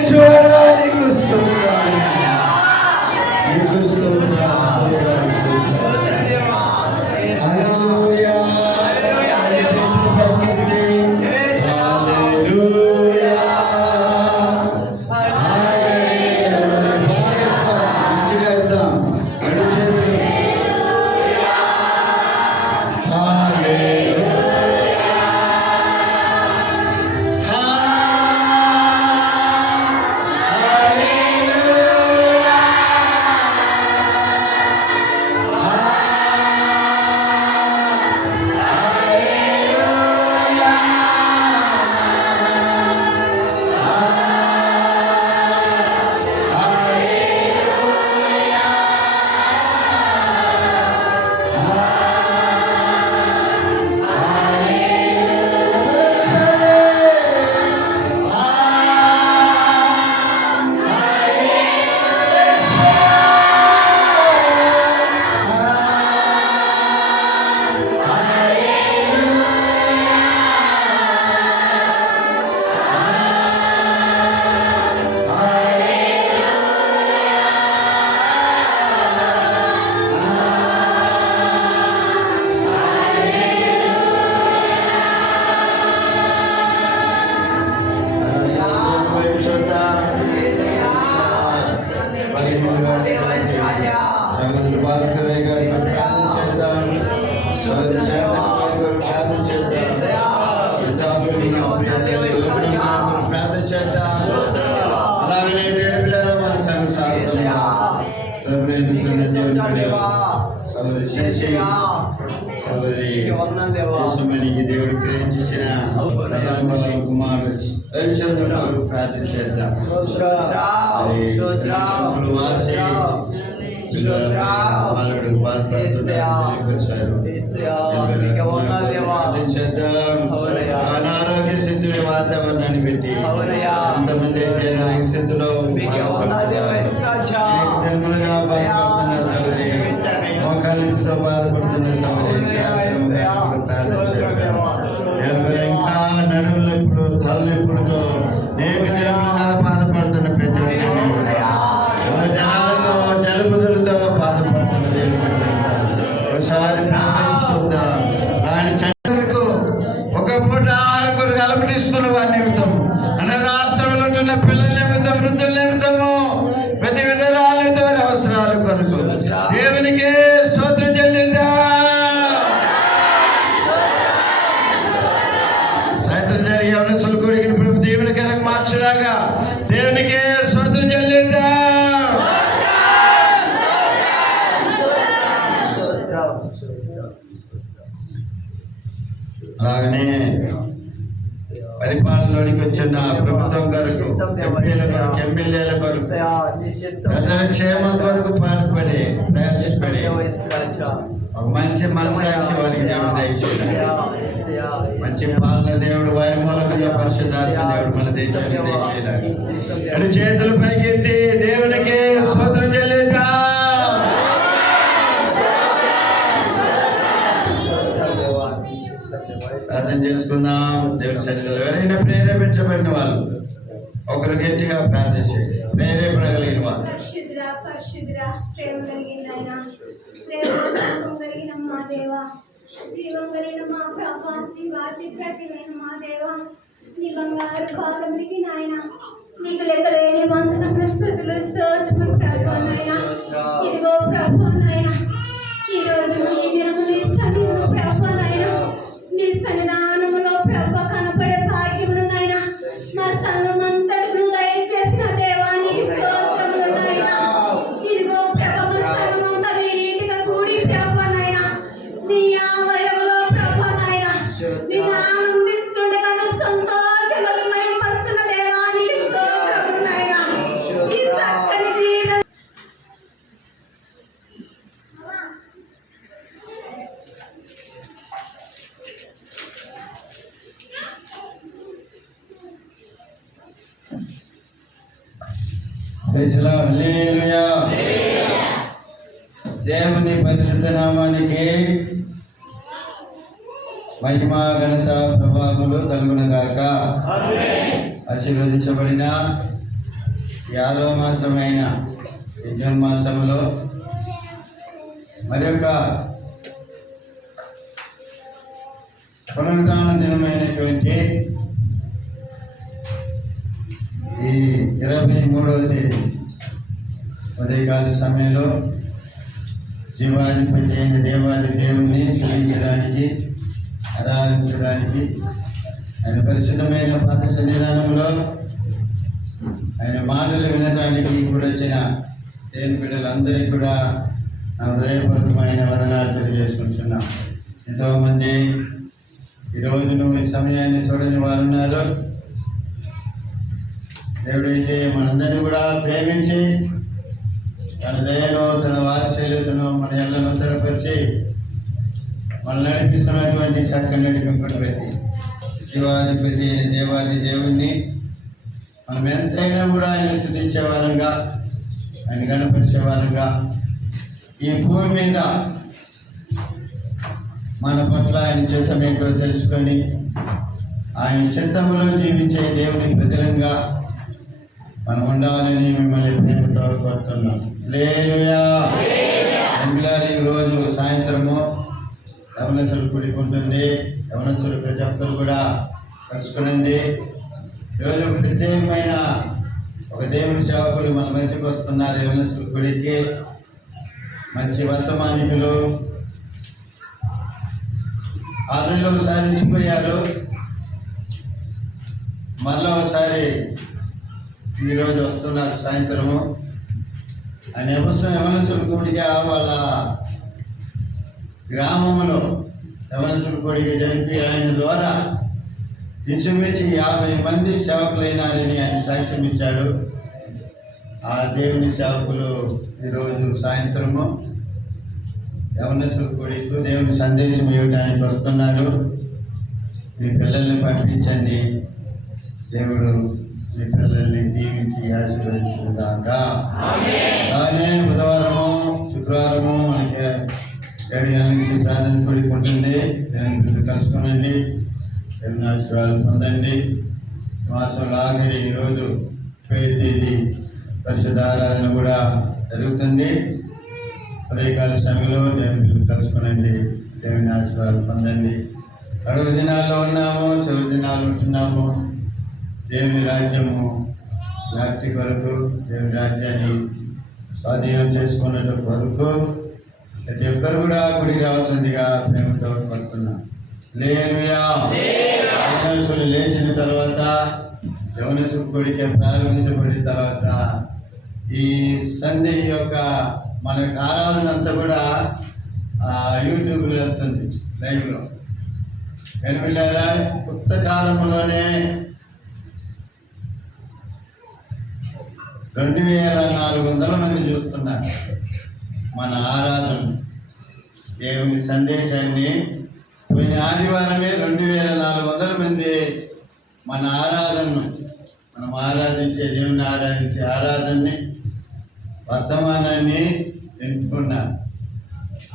నడిపించువాడా నీకు స్తోత్రాలు, నీకు స్తోత్రాలు. హల్లెలూయా. చేతులు పైకెత్తి హల్లెలూయా. మంచిగా ఇద్దాం రెండు చేతులు. దేవుడు ప్రేమించిన కుమారుడు రవిచంద్రుడు ప్రార్థించేద్దాం. అనారోగ్య స్థితిని వాతావరణాన్ని పెట్టి కొంతమంది అయితే అనారోగ్య స్థితిలో జన్మలుగా బాధపడుతున్న సోదరి, మోకాలితో బాధపడుతున్న సోదరి, ఎవరు ఇంకా నడుము నొప్పులు తలనొప్పులతో అనేక జన్మలుగా బాధపడుతున్న ప్రతి ఒక్కరిని, జనాలతో జలుబులతో బాధపడుతున్న దేవుడు ఒకసారి చూద్దాం. ఆయన చంద్రులకు ఒక పూట ఆరుగురు అలమటిస్తున్న వారి నిమిత్తం, అనాథాశ్రమంలో ఉంటున్న పిల్లల నిమిత్తం, వృద్ధుల నిమిత్తము, ప్రతి విధురాలతో అవసరాల కొరకు దేవునికి స్తోత్రం చెల్లిద్దాం. సాయంత్రం జరిగే అవనసుల కూడికి ప్రభు దేవునికరంగా మార్చలాగా దేవునికి స్తోత్రం చెల్లిద్దాం. అలాగనే పరిపాలనలోనికి వచ్చిన ప్రభుత్వం కొరకు, ఎంపీల కొరకు, ఎమ్మెల్యేల కొరకు, ప్రజల క్షేమం కొరకు పాటుపడి ప్రయాసపడి ఒక మంచి మనసాక్షి వారికి దేవుడు దయచేయాలి. మంచి పాలన దేవుడు వారి మూలకంగా పరిశుద్ధాత్మ దేవుడు మన దేశాన్ని దయచేయాలి. రెండు చేతులు పైకెత్తి దేవునికి స్తోత్రం చెల్లిద్దాం. ప్రార్థన చేసుకుందాం. దేవుడి సన్నిధిలో ఎవరైనా ప్రేరేపించబడిన వాళ్ళు ఒకరు గట్టిగా ప్రార్థన చేయండి. ప్రేరేపణ కలిగిన వాళ్ళు, జీవం కలిగిన మా ప్రభా, జీవాతి ప్రతిమైన మా దేవా, నీ బంగారు పాదములకి నాయన నీకు లెక్కలేని వందన ప్రస్తుతులు స్తోత్రములు ప్రభా నాయన. ఇదిగో ప్రభా నాయన, ఈ రోజు ఈ దినము నీ సన్నిధిలో ప్రభా నాయన, నీ సన్నిధానములో ప్రభా కనపడే భాగ్యములు నాయన మా సంఘం అంతటిను దయచేసిన దేవానికి స్తోత్రములు నాయన. ఇదిగో ప్రభా మా సంఘం అంతా ఈ రీతిగా కూడి ప్రభా నాయన నీ ఆలయములో ప్రభా నాయన నిన్ను ఆనందిస్తుండగా సంతోషములు మైపరుస్తున్న దేవానికి స్తోత్రములు నాయన. ఈ చక్కని దీవెన దేవుని పరిశుద్ధ నామానికి మహిమ, ఘనత, ప్రభావములు కలుగునగాక. ఆశీర్వదించబడిన ఈ 6వ మాసమైన ఈ జూన్ మాసంలో మరి ఒక పునరుద్ధాన దినమైనటువంటి ఈ 23వ తేదీ ఉదయకాల సమయంలో జీవాధిపతి అయిన దేవాది దేవుణ్ణి స్తుతించడానికి, ఆరాధించడానికి, ఆయన పరిశుద్ధమైన పాత సన్నిధానంలో ఆయన మాటలు వినడానికి కూడా వచ్చిన దేవుని బిడ్డలందరికీ కూడా నా హృదయపూర్వకమైన వందనాలు తెలియజేసుకుంటున్నాం. ఎంతోమంది ఈరోజు నువ్వు ఈ సమయాన్ని చూడని వారు ఉన్నారు. దేవుడు అయితే మనందరినీ కూడా ప్రేమించి తన దయలో, తన వాత్సల్యతను మన ఎల్లను స్థిరపరిచి మనం నడిపిస్తున్నటువంటి చక్కని నడిపింపుడు పెట్టి జీవాధిపతి అయిన దేవాది దేవుణ్ణి మనం ఎంతైనా కూడా ఆయన స్తుతించే వారంగా, ఆయన కనపరిచే వారంగా ఈ భూమి మీద మన పట్ల ఆయన చిత్తం ఏంటో తెలుసుకొని ఆయన చిత్తంలో జీవించే దేవుని ప్రజలంగా మనం ఉండాలని మిమ్మల్ని ప్రేమతో కోరుతున్నాం. హల్లెలూయా. ఈ రోజు సాయంత్రము యవనస్తులు కూడుకుంటుంది. యవనస్తులు ప్రతి ఒక్కరు కూడా కలుసుకునండి. ఈరోజు ప్రత్యేకమైన ఒక దేవుని సేవకులు మన మధ్యకి వస్తున్నారు. యవనస్తుల గుడికి మంచి వర్తమానికులు. ఆల్రెడీ ఒకసారి ఇచ్చిపోయారు, మళ్ళీ ఒకసారి ఈరోజు వస్తున్నారు సాయంత్రము. ఆయన యవనస్తుల కూడిగా వాళ్ళ గ్రామంలో యవనస్తుల కూడిగా జరిపి ఆయన ద్వారా ఇంచుమించి 50 మంది సేవకులైనారని ఆయన సాక్ష్యం ఇచ్చాడు. ఆ దేవుని సేవకులు ఈరోజు సాయంత్రము యవనస్తుల కూడికి దేవుని సందేశం ఇవ్వడానికి వస్తున్నారు. మీ పిల్లల్ని పంపించండి. దేవుడు మీ పిల్లల్ని దీవించి ఆశీర్వదించుగాక. అలానే బుధవారము, శుక్రవారము మనకి 7 గంటల నుంచి ప్రార్థన కూడికి ఉంటుంది. దేవుని కలుసుకునండి, దేవుని ఆశీర్వాదాలు పొందండి. మాసంలో ఆఖరి ఈరోజు 20వ తేదీ పరిశుద్ధ ఆరాధన కూడా జరుగుతుంది. ఉదయకాల సమయంలో దేవుని కలుసుకునండి, దేవుని ఆశీర్వాదాలు పొందండి. అడుగు దినాల్లో ఉన్నాము, చివరి దినాలు ఉంటున్నాము. దేవుని రాజ్యము వ్యాప్తి కొరకు, దేవుని రాజ్యాన్ని స్వాధీనం చేసుకున్నట్టు కొరకు ప్రతి ఒక్కరు కూడా గుడికి రావాల్సిందిగా ప్రేమతో కోరుతున్నాం. హల్లెలూయా. యవనస్తులు లేచిన తర్వాత, యవనస్తుల గుడికి ప్రారంభించబడిన తర్వాత ఈ సండే యొక్క మనకు ఆరాధన అంతా కూడా యూట్యూబ్లో వెళ్తుంది, లైవ్లో. కనిపిల్లారా, కొత్త కాలంలోనే 2400 మంది చూస్తున్నారు మన ఆరాధన, దేవుని సందేశాన్ని. పోయిన ఆదివారమే 2400 మంది మన ఆరాధనను, మనం ఆరాధించే దేవుని ఆరాధించే ఆరాధనని, వర్తమానాన్ని ఎంచుకున్నారు.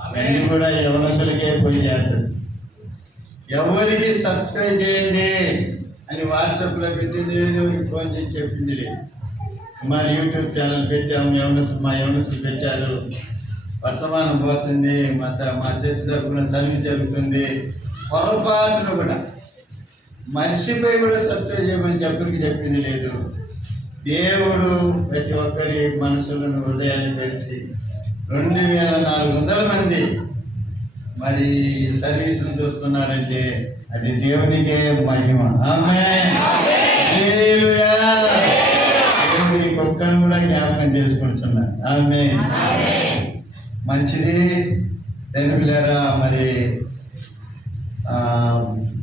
అన్నీ కూడా యవనస్తులకే పోయి చేస్తారు. ఎవరికి సబ్స్క్రైబ్ చేయండి అని వాట్సాప్లో పెట్టింది లేదు, ఫోన్ చేసి చెప్పింది లేదు. మా యూట్యూబ్ ఛానల్ పెట్టాము, మా యవనస్తులు పెట్టారు, వర్తమానం పోతుంది, మా చర్చి తరఫున సర్వీస్ జరుగుతుంది. పొరపాటును కూడా మనిషిపై కూడా సబ్స్క్రైబ్ చేయమని చెప్పింది లేదు. దేవుడు ప్రతి ఒక్కరి మనసులను, హృదయాన్ని తెలిసి 2400 మంది మరి సర్వీసును చూస్తున్నారంటే అది దేవునికే మహిమ. ఆమేన్. హల్లెలూయా. దేవుడి కుక్కను కూడా జ్ఞాపకం చేసుకుంటున్నారు. ఆమేన్. మంచిది. పిల్లరా, మరి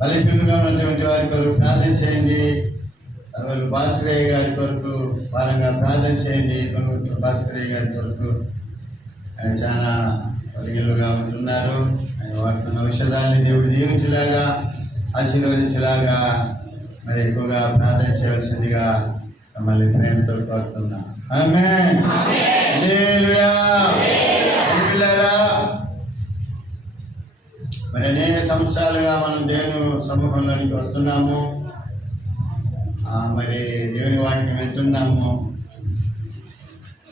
బలిపిల్లుగా ఉన్నటువంటి వారి కొరకు ప్రార్థన చేయండి. ఎవరు భాస్కరయ్య గారి కొరకు వారంగా ప్రార్థన చేయండి. భాస్కరయ్య గారి కొరకు ఆయన చాలా పరిగెలుగా ఉంటున్నారు. ఆయన వాడుతున్న ఔషధాలని దేవుడు దీవించేలాగా, ఆశీర్వదించేలాగా మరి ఎక్కువగా ప్రార్థన చేయవలసిందిగా మళ్ళీ ప్రేమతో కోరుతున్నాం. ఆమేన్. హల్లెలూయా. పిల్లరా, మరి అనేక సంవత్సరాలుగా మనం దేవుని సమూహంలోనికి వస్తున్నాము, మరి దేవుని వాక్యం వింటున్నాము.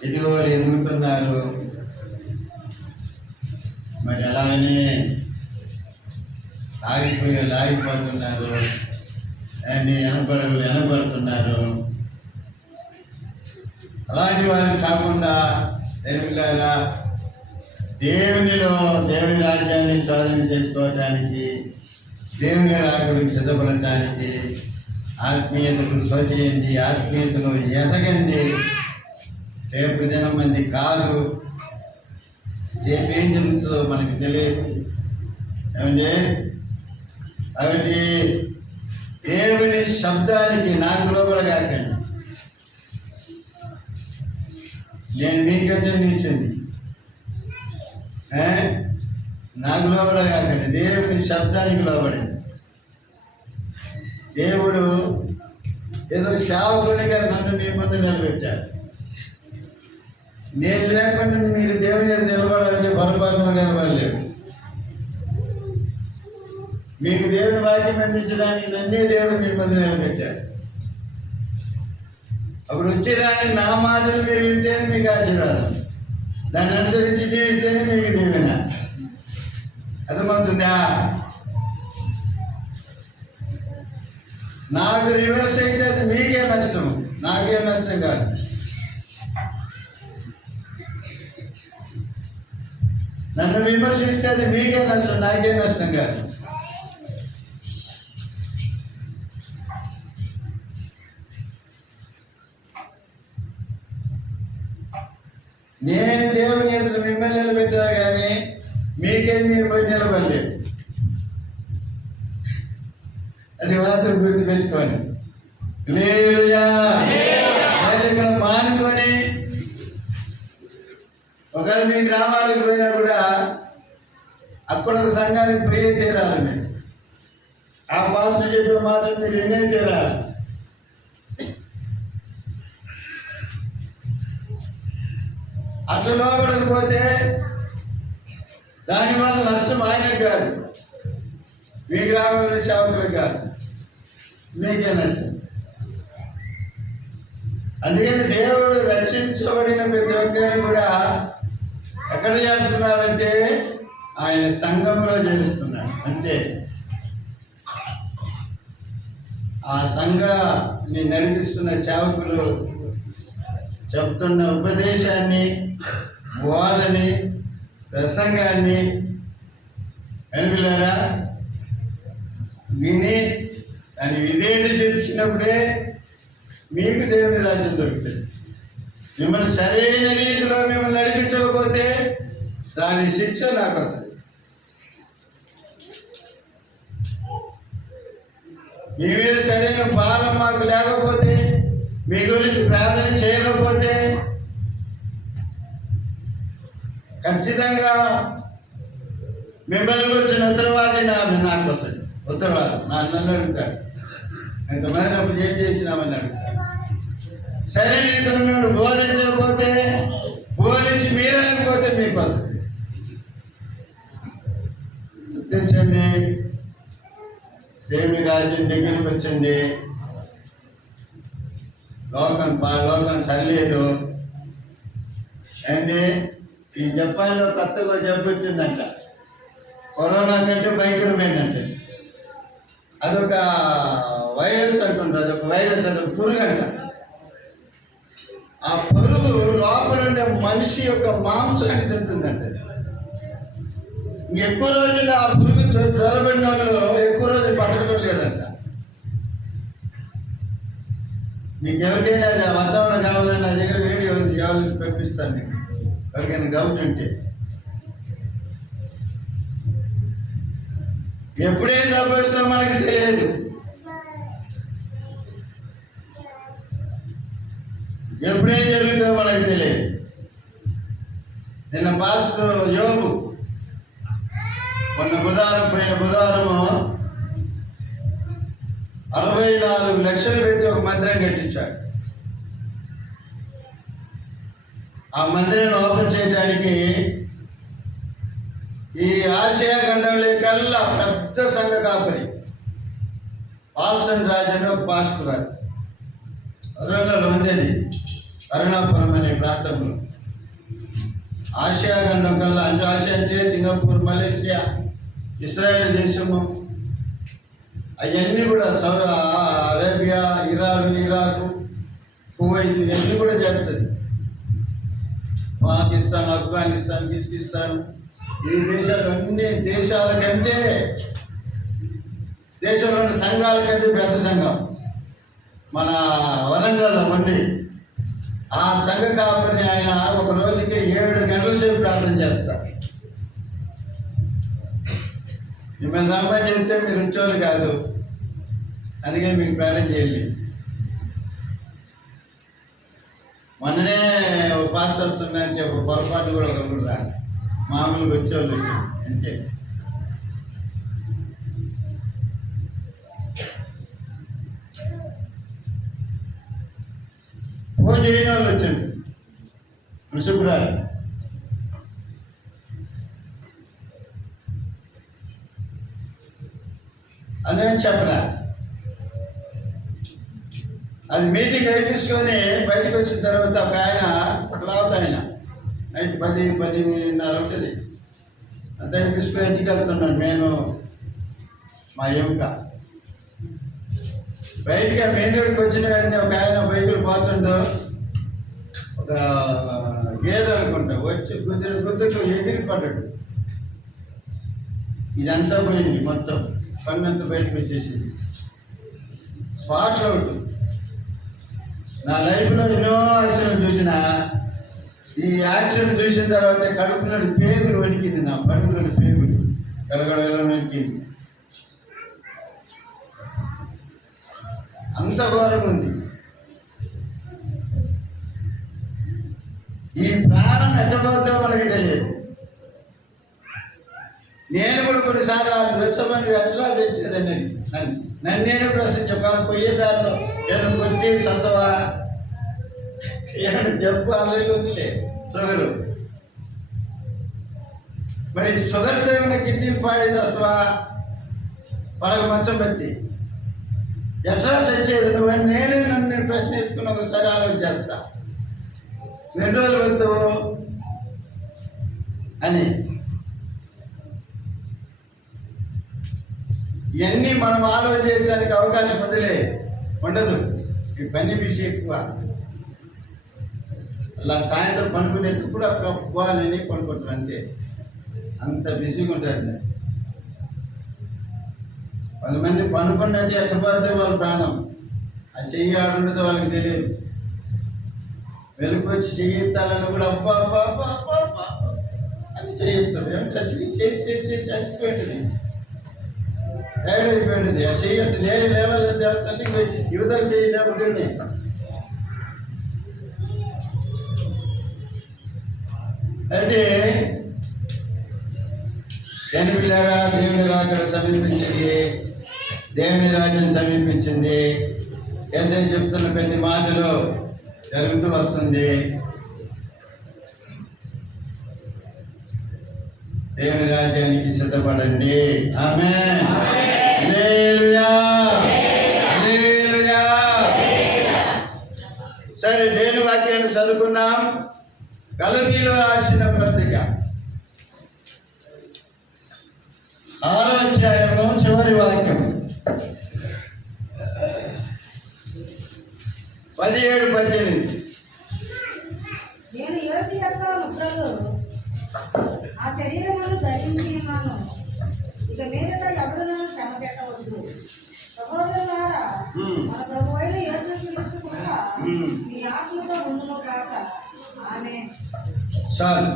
ఇదిగో వాళ్ళు ఎదుగుతున్నారు. మరి అలాగనే లాగిపోతున్నారు, అన్ని వెనబడుతున్నారు. అలాంటి వారిని కాకుండా తెలుగులారా దేవుని రాజ్యాన్ని స్వాధీనం చేసుకోవటానికి, దేవుని రాకుడికి సిద్ధపడటానికి ఆత్మీయతకు స్వచేయండి, ఆత్మీయతలో ఎదగండి. రేపు దినం మంది కాదు, రేపు ఏం జరుగుతుందో మనకు తెలియదు. ఏమండి, కాబట్టి దేవుని శబ్దానికి నాకు లోబడగాకండి. నేను మీకంటే నిలిచింది, నాకు లోబడగాకండి. దేవుని శబ్దానికి లోబడింది. దేవుడు ఏదో సేవకునిగా నన్ను మీ ముందు నిలబెట్టాడు. నేను లేకుండా మీరు దేవుని నిలబడాలంటే పొరపాటున నిలబడలేడు. మీకు దేవుని వాక్యం అందించడానికి నన్నే దేవుడు మీ ముందు నిలబెట్టాడు. అప్పుడు వచ్చేదాన్ని నా మాటలు మీరు వింటేనే మీకు ఆశీర్వాదం, దాన్ని అనుసరించి జీవిస్తేనే మీకు దీవెన. అర్థమవుతుందా? నాకు రివర్స్ అయితే అది మీకే నష్టం, నాకేం నష్టం కాదు. నన్ను విమర్శిస్తే అది మీకే నష్టం, నాకే నష్టం కాదు. నేను దేవుని ఎదురు మిమ్మల్ని నిలబెట్టాను, కానీ మీకేం మీరు పోయి నిలబడలేదు. అది మాత్రం గుర్తుపెట్టుకోండి. హల్లెలూయా. ఇక్కడ మానుకొని ఒకవేళ మీ గ్రామాలకు పోయినా కూడా అక్కడ ఒక సంఘానికి పోయే తీరాలి. మీరు ఆ పాస్టర్ చెప్పే మాటలు మీరు వినే తీరాలి. అట్లా లోపడకపోతే దానివల్ల నష్టం ఆయనకు కాదు, మీ గ్రామంలో సేవకులకు కాదు, మీకే నష్టం. అందుకని దేవుడు రక్షించబడిన ప్రతి ఒక్కరిని కూడా ఎక్కడ చేస్తున్నారంటే ఆయన సంఘంలో చేరుస్తున్నాడు. అంతే. ఆ సంఘాన్ని నడిపిస్తున్న సేవకులు చెప్తున్న ఉపదేశాన్ని, బోధని, ప్రసంగాన్ని వినపిల్లారా విని దాన్ని విధేయత చూపించినప్పుడే మీకు దేవుని రాజ్యం దొరుకుతుంది. మిమ్మల్ని సరైన రీతిలో మిమ్మల్ని నడిపించకపోతే దాని శిక్ష నాకు వస్తుంది. మీ మీద సరైన భారం మాకు లేకపోతే, మీ గురించి ప్రార్థన చేయకపోతే ఖచ్చితంగా మిమ్మల్ని గురించిన ఉత్తరవాది నాకు వస్తుంది. ఉత్తరవాది నన్ను అడుగుతాడు, ఎంతమంది అప్పుడు ఏం చేసినామని అడుగుతాడు. సరైన రీతిలో మేము బోధించకపోతే, బోధించి మీరనకపోతే మీకు వస్తుంది. గుర్తించండి, దేవుని రాజ్యం దగ్గరికి వచ్చింది. లోకం సరిలేదు అండి. ఈ జపాన్లో కొత్తగా జబ్బు వచ్చిందంట, కరోనా కంటే భయంకరమైందంటే. అదొక వైరస్ అంటుంటారు, అదొక వైరస్, అదొక పురుగు అంట. ఆ పురుగు లోపల ఉండే మనిషి యొక్క మాంసాన్ని తింటుందంట. ఎక్కువ రోజులు ఆ పురుగు జ్వరబడిన వాళ్ళు ఎక్కువ రోజులు బతకడం లేదంట. మీకు ఎవరికైనా వాతావరణం కావాలని నా దగ్గర వేడి కావాలని పంపిస్తాను. మీకు ఎవరికైనా గౌట్ ఉంటే ఎప్పుడేం సంభవిస్తామో మనకు తెలియదు. ఎప్పుడేం జరుగుతుందో మనకు తెలియదు. నిన్న పాస్టర్ యోగు పోయిన బుధవారము 64 లక్షలు పెట్టి ఒక మందిరం కట్టించాడు. ఆ మందిరాన్ని ఓపెన్ చేయడానికి ఈ ఆసియా ఖండంలో కల్లా పెద్ద సంఘ కాపరి పాల్సన్ రాజు అని ఒక పాస్టర్ గారు, 200 మంది. అరుణాపురం అనే ప్రాంతంలో ఆసియా ఖండం కల్లా, అంటే ఆసియా అంటే సింగపూర్, మలేషియా, ఇస్రాయేల్ దేశము, అవన్నీ కూడా అరేబియా, ఇరాకు, కువైట్, ఇవన్నీ కూడా జరుగుతుంది. పాకిస్తాన్, ఆఫ్ఘనిస్తాన్, కిర్గిస్తాన్, ఈ దేశాలు అన్ని దేశాల కంటే, దేశంలోని సంఘాల కంటే పెద్ద సంఘం మన వరంగల్లో ఉంది. ఆ సంఘ కాపరిని ఆయన ఒక రోజుకి 7 గంటల సేపు ప్రార్థన చేస్తారు. మిమ్మల్ని రమ్మని చెప్తే మీరు ఉంచోలు కాదు, అందుకని మీకు ప్రార్థన చేయాలి. మొన్ననే పాస్టర్ వస్తున్నారంటే ఒక పొరపాటు కూడా ఒకరు రాదు, మామూలుగా వచ్చేవాళ్ళు అంతే. ఫోన్ చేయని వాళ్ళు వచ్చండి, శుభ్రాలు. అదేం చెప్పరా, అది మీటింగ్ అయిపించుకొని బయటకు వచ్చిన తర్వాత ఒక ఆయన, ఒక లావుట్ ఆయన, నైట్ 10-10:30 అవుతుంది, అంత అయిపించుకొని ఇంటికి వెళ్తున్నాను. నేను మా ఎముక బయటగా మెయిన్ రోడ్కి వచ్చిన వెంటనే ఒక ఆయన బైకులు పోతుండో, ఒక గేదె అనుకుంటా వచ్చి గుద్దుకు ఎగిరి పడ్డాడు. ఇదంతా పోయింది, మొత్తం కన్నంతా బయటకు వచ్చేసింది. Spot out. నా లైఫ్లో ఎన్నో యాక్సిడెంట్ చూసిన, ఈ యాక్సిడెంట్ చూసిన తర్వాత కడుపులోని పేగులు వణికింది, నా కడుపులోని పేగులు గడగడలో వణికింది. అంత ఘోరంగా ఉంది. ఈ ప్రాణం ఎట్టబోద్దో మనకి తెలియదు. నేను కూడా కొన్నిసార్లు వెచ్చమని ఎట్లా తెచ్చేదని నన్ను నేను ప్రశ్న చెప్పాను. పోయేదారిలో ఏదో కొట్టి సస్తవా, ఏమైనా జబ్బు ఆల్రెడీ ఉందిలే, షుగరు. మరి షుగర్తో ఏమైనా కిడ్నీలు పాడేది వస్తావా, పడక మంచం పెట్టి ఎట్లా సచ్చేది నువ్వని నేనే నన్ను ప్రశ్న వేసుకుని ఒకసారి ఆలోచన చేస్తా. ఎన్ని రోజులు వెళ్తావు అని. ఇవన్నీ మనం ఆలోచన చేసేందుకు అవకాశం ఉండదు. ఈ పని బిజీ ఎక్కువ. అలా సాయంత్రం పండుకునేటప్పుడు అక్కడ నేను పండుకుంటాను, అంతే. అంత బిజీగా ఉంటుంది. 10 మంది పనుకుంటే ఎట్టపోతే వాళ్ళ ప్రాణం, ఆ చెయ్యి ఆడుండదో వాళ్ళకి తెలియదు. వెలుగుచ్చి చెయ్యిత్తాలని కూడా అబ్బా అబ్బా అబ్బా అబ్బా అబ్బా అని చెయ్యిస్తారు. ఏమిటా చెయ్యి చచ్చిపోయింది, టైర్డ్ అయిపోయింది. ఆ చెయ్యి అంటే లేవాలి తల్లి, యువతలు చెయ్యి లేకపోతే. అంటే దేవుని రాజ్యం సమీపించింది, దేవుని రాజ్యం సమీపించింది. యేసయ్య చెప్తున్న ప్రతి మాటలో జరుగుతూ వస్తుంది. దేవుని రాజ్యానికి సిద్ధపడండి. ఆమేన్. హల్లెలూయా, హల్లెలూయా. సరే, దేవుని వాక్యాన్ని చదువుకుందాం. గలతీయులకు రాసిన పత్రిక 6వ అధ్యాయము చివరి వాక్యం 17-18. నేను యోగి యొక్క ముద్రలు ఆ శరీరమును ధరించి ఉన్నాను. ఇక మీదట ఎవరునూ శ్రమ పెట్టవద్దు. సహోదరులారా, మన ప్రభువైన యేసుక్రీస్తు కృప మీ ఆత్మతో ఉండును గాక. ఆమేన్. చాలు.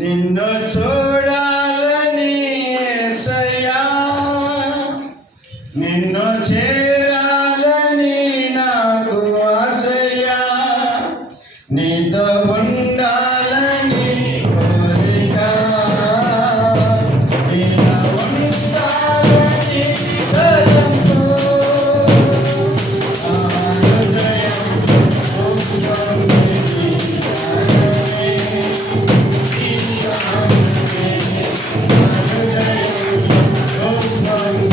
నిన్ను చూడాలని యేసయ్యా, నిన్ను చేరాలని నాకు ఆశయ్యా, నీతో ఉండాలని కోరిక, నీతో ఉండాలని తలంపు. Oh,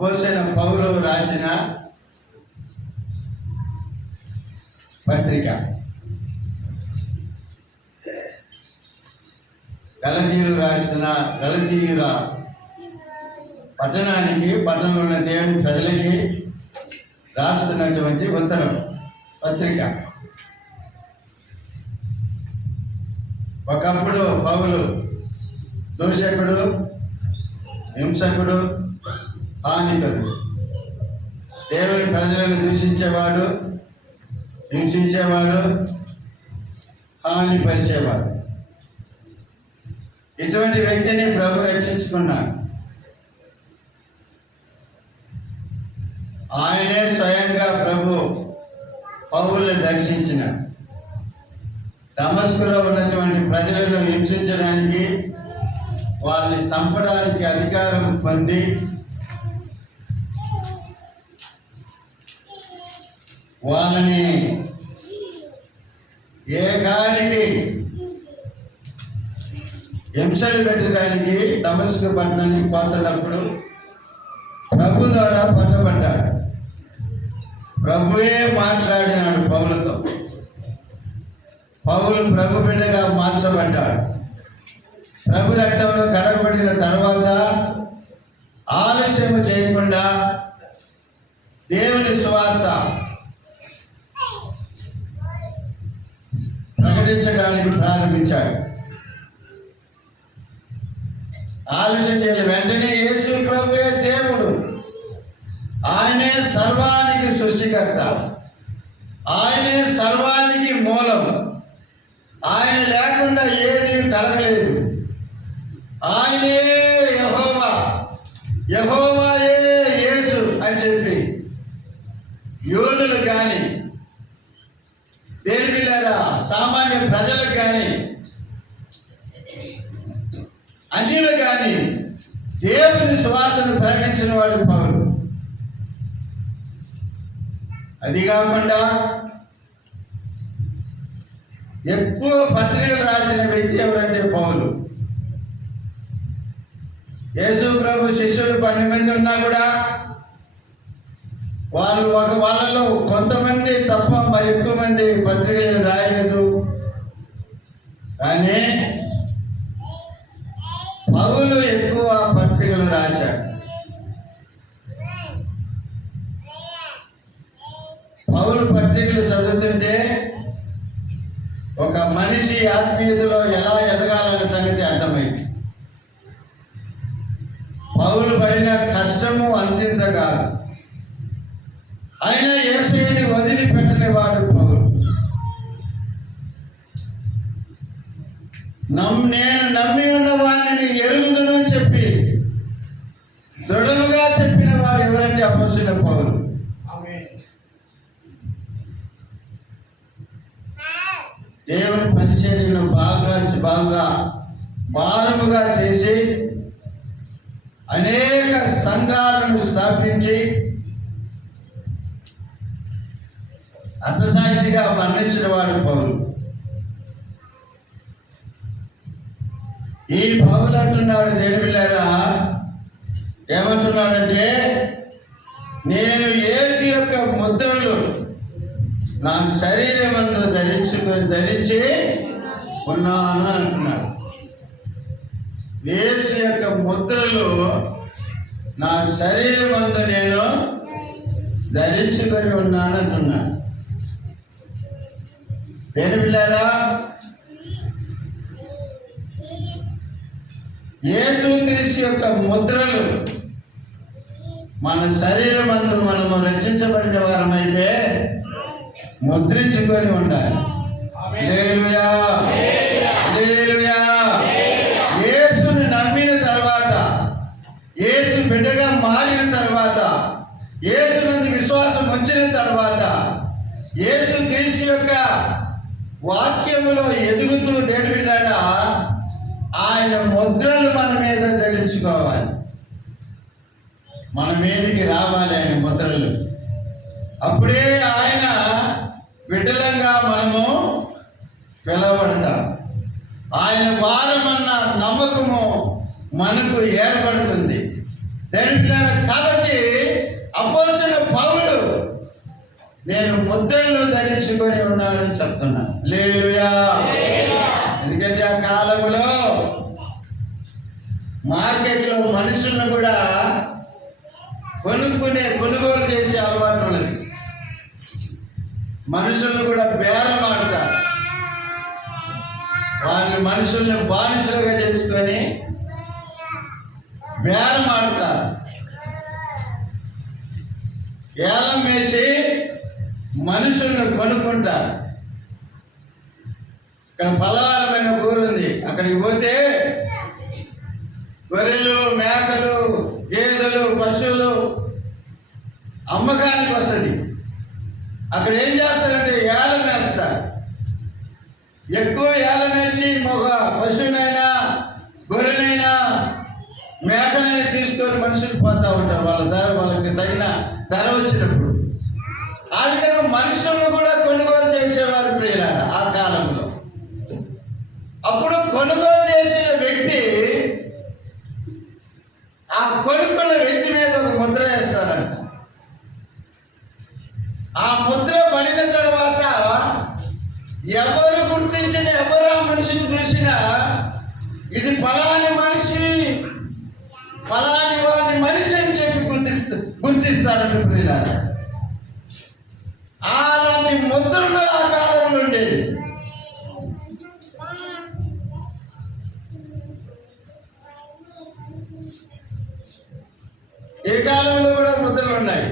అపోస్తలుడైన పౌలు రాసిన పత్రిక. గలతీయుల పట్టణంలో ఉన్న దేవుని ప్రజలకి రాస్తున్నటువంటి ఉత్తరం పత్రిక. ఒకప్పుడు పౌలు దూషకుడు, హింసకుడు, హానికరుడు, దేవుని ప్రజలను దూషించేవాడు, హింసించేవాడు, హానిపరిచేవాడు. ఇటువంటి వ్యక్తిని ప్రభు రక్షించుకున్నాడు. ఆయనే స్వయంగా ప్రభు పౌలుని దర్శించినాడు. దమస్కులో ఉన్నటువంటి ప్రజలను హింసించడానికి, వాళ్ళని చంపడానికి అధికారం పొంది వాళ్ళని ఏకానికి హింసలు పెట్టడానికి దమస్కు పట్టణానికి పోతున్నప్పుడు ప్రభు ద్వారా పట్టబడ్డాడు. ప్రభువే మాట్లాడినాడు పౌలుతో. పౌలు ప్రభు బిడ్డగా మార్చబడ్డాడు. ప్రభు రక్తంలో కడగబడిన తర్వాత ఆలస్యం చేయకుండా దేవుని సువార్త ప్రకటించడానికి ప్రారంభించాడు. ఆలస్యం చేయలేదు. వెంటనే యేసు ప్రభువే దేవుడు, ఆయనే సర్వానికి సృష్టికర్త, ఆయనే సర్వానికి మూలం, ఆయన లేకుండా ఏది కలగలేదు. ఆయనే యెహోవా, యెహోవాయే యేసు అని చెప్పి యోధులు కానీ, దేనికి లేదా సామాన్య ప్రజలకు కానీ, అన్యులు కానీ దేవుని సువార్తను ప్రకటించిన వాడు పౌలు. అది కాకుండా ఎక్కువ పత్రికలు రాసిన వ్యక్తి ఎవరంటే పౌలు. యేసు ప్రభు శిష్యులు 12 మంది ఉన్నా కూడా వాళ్ళలో కొంతమంది తప్ప మరి ఎక్కువ మంది పత్రికలు రాయలేదు. కానీ పౌలు ఎక్కువ పత్రికలు రాశాడు. పౌలు పత్రికలు చదువుతుంటే ఒక మనిషి ఆత్మీయతలో ఎలా ఎదగాలనే సంగతి అర్థమైంది. పౌలు పడిన కష్టము అంతింత కాదు. ఆయన యేసుని వదిలిపెట్టని వాడు పౌలు. నేను నమ్మి ఉన్న వాడిని ఎరుగుదును చెప్పి దృఢముగా చెప్పిన వాడు ఎవరంటే అపోస్తలుడైన పౌలు. దేవుని పరిచర్యను బాగా భారముగా చేసి అనేక సంఘాలను స్థాపించి అతసాక్షిగా మరణించిన వాడు పౌలు. ఈ పౌలు అంటున్నాడు, దేవులారా, ఏమంటున్నాడంటే, నేను యేసు యొక్క ముద్రలు నా శరీరమందు ధరించి ఉన్నాను అంటున్నాడు. యేసు యొక్క ముద్రలు నా శరీరమందు నేను ధరించుకొని ఉన్నాను అంటున్నాడు. దేవులారా, యేసుక్రీస్తు యొక్క ముద్రలు మన శరీరమందు మనము రక్షించబడిన వారమైతే ముద్రించుకొని ఉండాలి. హల్లెలూయా, హల్లెలూయా. యేసుని నమ్మిన తర్వాత, యేసు బిడ్డగా మారిన తర్వాత, యేసునందు విశ్వాసం ఉంచిన తర్వాత, యేసుక్రీస్తు యొక్క వాక్యములో ఎదుగుతూ దేవులారా ఆయన ముద్రలు మన మీద ధరించుకోవాలి. మన మీదకి రావాలి ఆయన ముద్రలు. అప్పుడే ఆయన బిడ్డలంగా మనము పిలవబడతాం. ఆయన వారమన్న నమ్మకము మనకు ఏర్పడుతుంది. కాబట్టి అపోస్తలుడైన పౌలు నేను ముద్రలను ధరించుకొని ఉన్నానని చెప్తున్నాను. హల్లెలూయా. ఎందుకంటే ఆ కాలంలో మార్కెట్లో మనుషులను కూడా కొనుగోలు చేసే అలవాటు ఉన్నది. మనుషులను కూడా బేరం ఆడతారు. వాళ్ళు మనుషుల్ని బానిసలుగా చేసుకొని బేరం ఆడతారు. ఏలం వేసి మనుషులను కొనుక్కుంటారు. ఇక్కడ పలవారమైన ఊరు ఉంది. అక్కడికి పోతే గొర్రెలు, మేకలు, గేదెలు, పశువులు అమ్మకానికి వస్తుంది. అక్కడ ఏం చేస్తారంటే ఏలం వేస్తారు. ఎక్కువ ఏలం వేసి ఒక పశువునైనా గొర్రెనైనా మేకనైనా తీసుకొని మనుషులు పోతూ ఉంటారు. వాళ్ళకి తగిన ధర వచ్చినప్పుడు. ఆ విధంగా మనుషులను కూడా కొనుగోలు చేసేవారు ప్రియులారా ఆ కాలంలో. అప్పుడు కొనుగోలు చేసిన వ్యక్తి ఆ కొనుక్కున్న వ్యక్తి మీద ఒక ముద్ర వేస్తారంట. ఆ ముద్ర పడిన తర్వాత ఎవరు గుర్తించిన, ఎవరు ఆ మనిషిని చూసినా ఇది ఫలాని మనిషి, ఫలాని వాడి మనిషి అని చెప్పి గుర్తిస్తారంట ప్రియులారా. అలాంటి ముద్రలు ఆ కాలంలో ఉండేది. ఏ కాలంలో కూడా ముద్రలు ఉన్నాయి.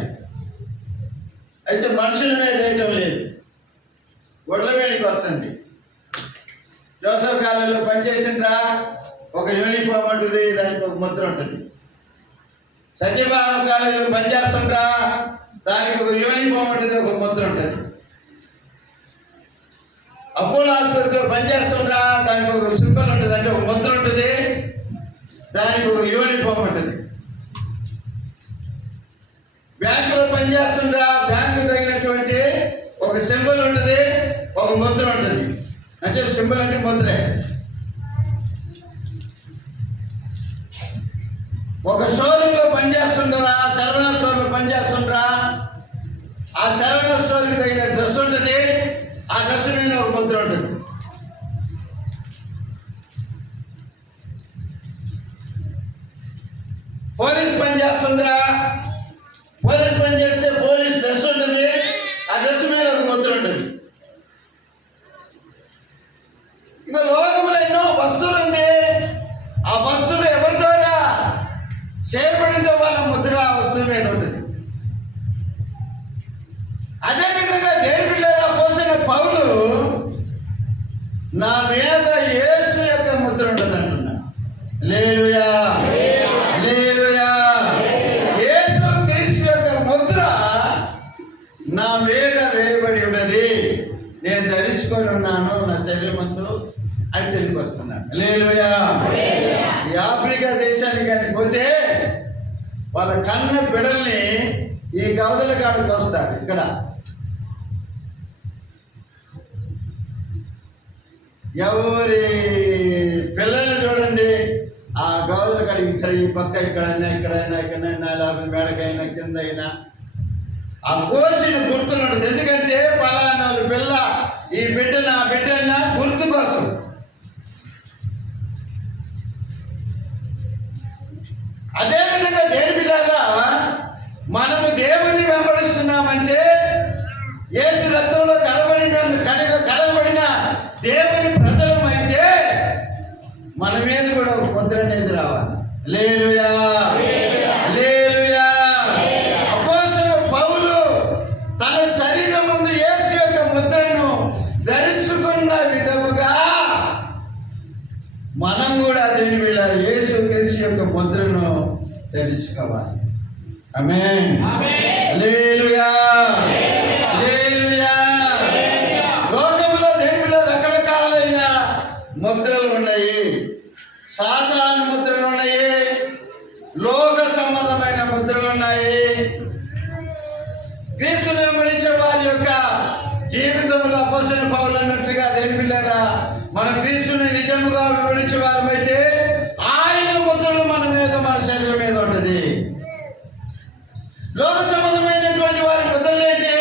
అయితే మనుషుల మీద వేయటం లేదు, ఒడ్ల మీదకి వస్తుంది. జోసఫ్ కాలంలో పనిచేసిండ్రా ఒక యూనిఫామ్ ఉంటుంది, దానికి ఒక ముద్ర ఉంటుంది. సత్యభామ కాలేజీలో పనిచేస్తుండ్రా దానికి ఒక యూనిఫామ్ ఉంటుంది, ఒక ముద్ర ఉంటుంది. అపోలో ఆసుపత్రిలో పనిచేస్తుండ్రా దానికి ఒక సింబల్ ఉంటుంది, అంటే ఒక ముద్ర ఉంటుంది, దానికి ఒక యూనిఫామ్ ఉంటుంది. బ్యాంకులో పనిచేస్తుండ్రా బ్యాంకు తగినటువంటి ఒక సింబల్ ఉంటుంది, ఒక ముద్ర ఉంటుంది. అంటే సింబల్ అంటే ముద్రే. ఒక షోరూంలో పనిచేస్తుంటారా, శరవణ స్టోర్లో పనిచేస్తుంటారా, ఆ శరవణ స్టోర్కి తగిన డ్రెస్ ఉంటుంది, ఆ డ్రెస్ మీద ఒక ముద్ర ఉంటుంది. పోలీస్ పని చేస్తుందా, పోలీస్ పని చేస్తే పోలీస్ డ్రెస్ ఉంటుంది, ఆ డ్రెస్ మీద ఒక ముద్ర ఉంటుంది. ఇక లోకంలో ఎన్నో బస్సులు ఉంది, ఆ బస్సులు ఎవరి ద్వారా చేయబడిందో వాళ్ళ ముద్ర ఆ వస్తువు మీద ఉంటుంది. అదేవిధంగా దేవుని పిల్లగా పోసిన పౌలు నా మీద యేసు యొక్క ముద్ర ఉంటుంది అంటున్నా. హల్లెలూయా, హల్లెలూయా. యేసు క్రీస్తు యొక్క ముద్ర నా మీద వేయబడి ఉన్నది, నేను ధరించుకొని ఉన్నాను నా శరీరమందు అని తెలియపరుస్తున్నాను. హల్లెలూయా. ఈ ఆఫ్రికా దేశానికి కానీ పోతే వాళ్ళ కన్న బిడల్ని ఈ గవదల కాడికి వస్తారు. ఇక్కడ ఎవరి పిల్లల్ని చూడండి, ఆ గవదల కాడికి ఇక్కడ ఈ పక్క ఇక్కడైనా ఇక్కడైనా లేకపోతే మేడకైనా కింద అయినా ఆ కోసిన గుర్తులు ఉంటుంది. ఎందుకంటే పలానా పిల్ల ఈ బిడ్డ నా బిడ్డ అయినా గుర్తు కోసం. అదేవిధంగా దేని పిల్లగా మనము దేవుణ్ణి వెంబడిస్తున్నామంటే యేసు రక్తంలో కడగబడిన దేవుని ప్రజలమైతే మన మీద కూడా ఒక ముద్ర అనేది రావాలి. హల్లెలూయా, హల్లెలూయా. అపోస్తలుడైన పౌలు తన శరీరం ముందు యేసు యొక్క ముద్రను ధరించుకున్న విధముగా మనం కూడా దేని మీద యేసు క్రీస్తు యొక్క ముద్రను ధరించుకోవాలి. ఆమేన్, హల్లెలూయా, హల్లెలూయా. లోకంలో దేవునిలో రకరకాలైన ముద్రలు ఉన్నాయి. సాతాను ముద్రలు ఉన్నాయి, లోక సంబంధమైన ముద్రలు ఉన్నాయి. క్రీస్తును వెంబడించే వారి యొక్క జీవితంలో అపోస్తలుడైన పౌలు అన్నట్లుగా దేవుని పిల్లరా మన క్రీస్తుని నిజముగా వెంబడించే వారమైతే ఆయన ముద్రలు మన మీద, మన శరీరం మీద ఉంటుంది. లోక సంబంధమైనటువంటి వారి ముద్రలేంటి?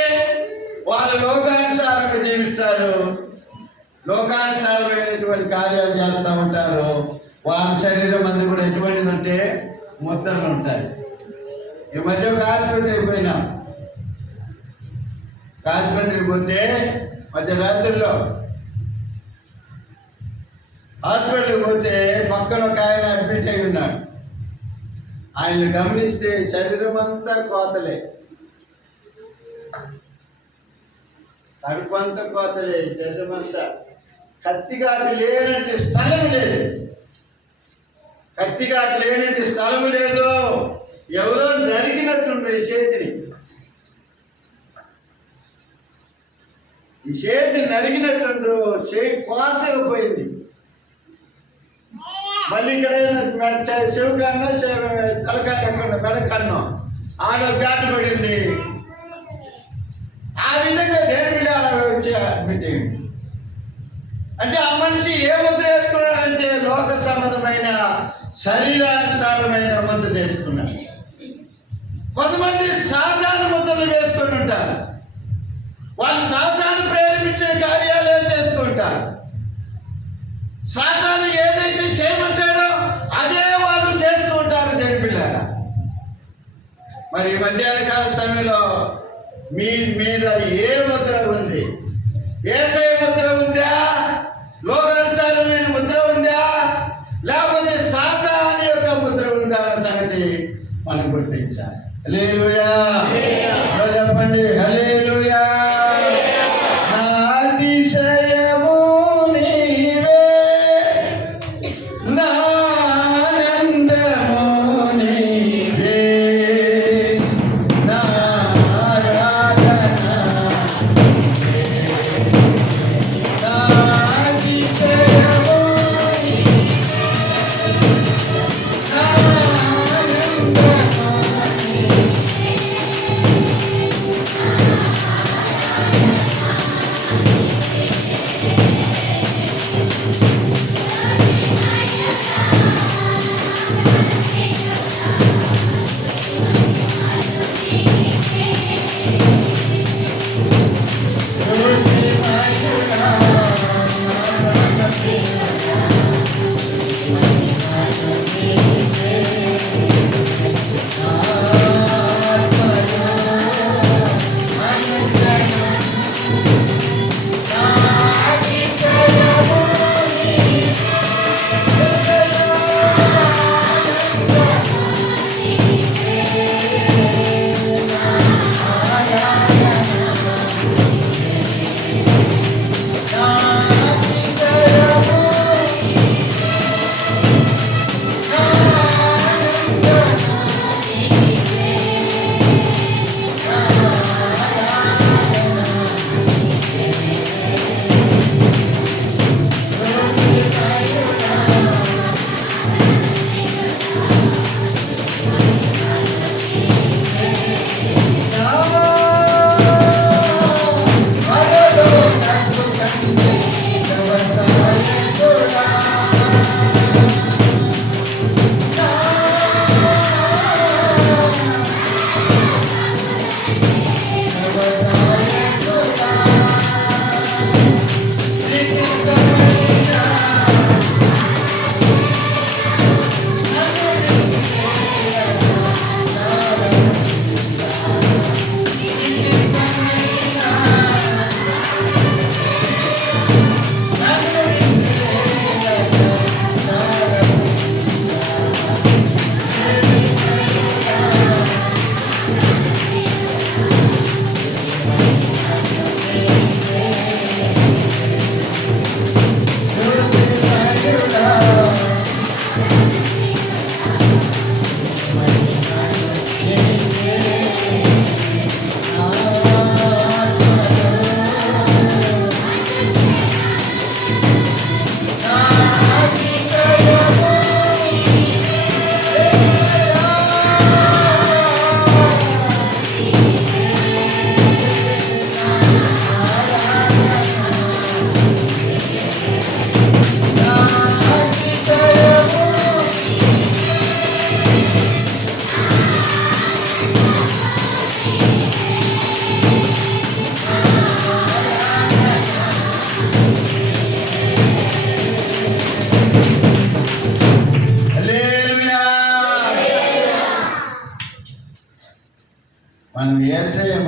వాళ్ళు లోకానుసారంగా జీవిస్తారు, లోకానుసారమైనటువంటి కార్యాలు చేస్తూ ఉంటారు. వాళ్ళ శరీరం అందు కూడా ఎటువంటిదంటే ముద్రలు ఉంటాయి. ఈ మధ్య ఒక ఆసుపత్రికి పోయినాం. ఆసుపత్రికి పోతే మధ్యరాత్రుల్లో హాస్పిటల్కి పోతే పక్కన ఒక ఆయన అడ్మిట్ అయి ఉన్నాడు. ఆయన గమనిస్తే శరీరం అంతా కోతలే, కడుపు అంతా కోతలే, శరీరం అంతా. కత్తిగాటు లేనంటే స్థలం లేదు, కత్తిగాటు లేనంటే స్థలం లేదు. ఎవరో నరికినట్టుండ్రు ఈ చేతిని, ఈ చేతి నరికినట్టుండ్రు. చేయి కోసకపోయింది. మళ్ళీ ఇక్కడ చెవు కన్నా తలకన్నా ఎక్కడ మెడ కన్నా ఆడ ఘాటు పడింది. ఆ విధంగా దేని వచ్చి అడ్మిట్ అయ్యింది. అంటే ఆ మనిషి ఏ ముద్ర వేసుకున్నాడంటే లోక సంబంధమైన శరీరానుసారమైన ముద్ర వేసుకున్నాడు. కొంతమంది సాధారణ ముద్రలు వేసుకుని ఉంటారు. వాళ్ళు సాధారణ ప్రేరేపించిన కార్యాలే చేస్తుంటారు. సాతాను ఏదైతే చేయమంటాడో అదే వాళ్ళు చేస్తూ ఉంటారు. దేని పిల్లరా, మరి మధ్యాహ్న కాల సమయంలో మీ మీద ఏ ముద్ర ఉంది? యేసయ్య ముద్ర ఉందా? లోకానుసారమైన ముద్ర ఉందా? లేకపోతే సాతాను యొక్క ముద్ర ఉందా అన్న సంగతి మనం గుర్తించాలి. హల్లెలూయా చెప్పండి, హల్లెలూయా. నా అతిశయము నీవే, నా ఆనందము నీవే, నా ఆరాధన నీవే.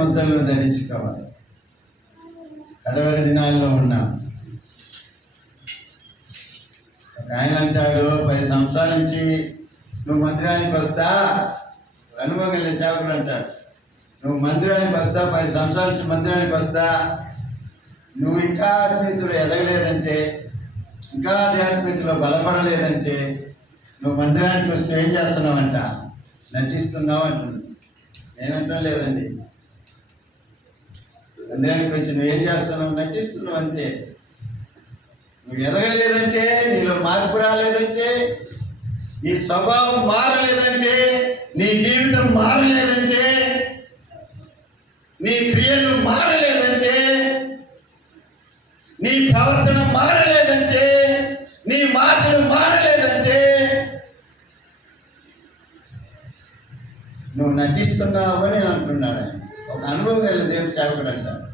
ముద్రలను ధరించుకోవాలి. కడవరి దినాల్లో ఉన్నాం. ఒక ఆయన అంటాడు, 10 సంవత్సరాల నుంచి నువ్వు మందిరానికి వస్తా, అనుభవం కలిగిన సేవకుడు అంటాడు, నువ్వు మందిరానికి వస్తా, 10 సంవత్సరాల నుంచి మందిరానికి వస్తా, నువ్వు ఇంకా ఆత్మీయతలో ఎదగలేదంటే, ఇంకా ఆధ్యాత్మికతలో బలపడలేదంటే, నువ్వు మందిరానికి వస్తే ఏం చేస్తున్నావంట? నటిస్తున్నావు అంటుంది. నేనంటాం లేదండి, మందిరానికి వచ్చి నువ్వు ఏం చేస్తున్నావు? నటిస్తున్నావు అంతే. నువ్వు ఎదగలేదంటే, నీలో మార్పు రాలేదంటే, నీ స్వభావం మారలేదంటే, నీ జీవితం మారలేదంటే, నీ క్రియలు మారలేదంటే, నీ ప్రవర్తన మారలేదంటే, నీ మాటలు మారలేదంటే నువ్వు నటిస్తున్నావు అని అంటున్నాడు ఆయన. ఒక అనుభవం కలిగిన దేవుని సేవకుడు అంటాడు.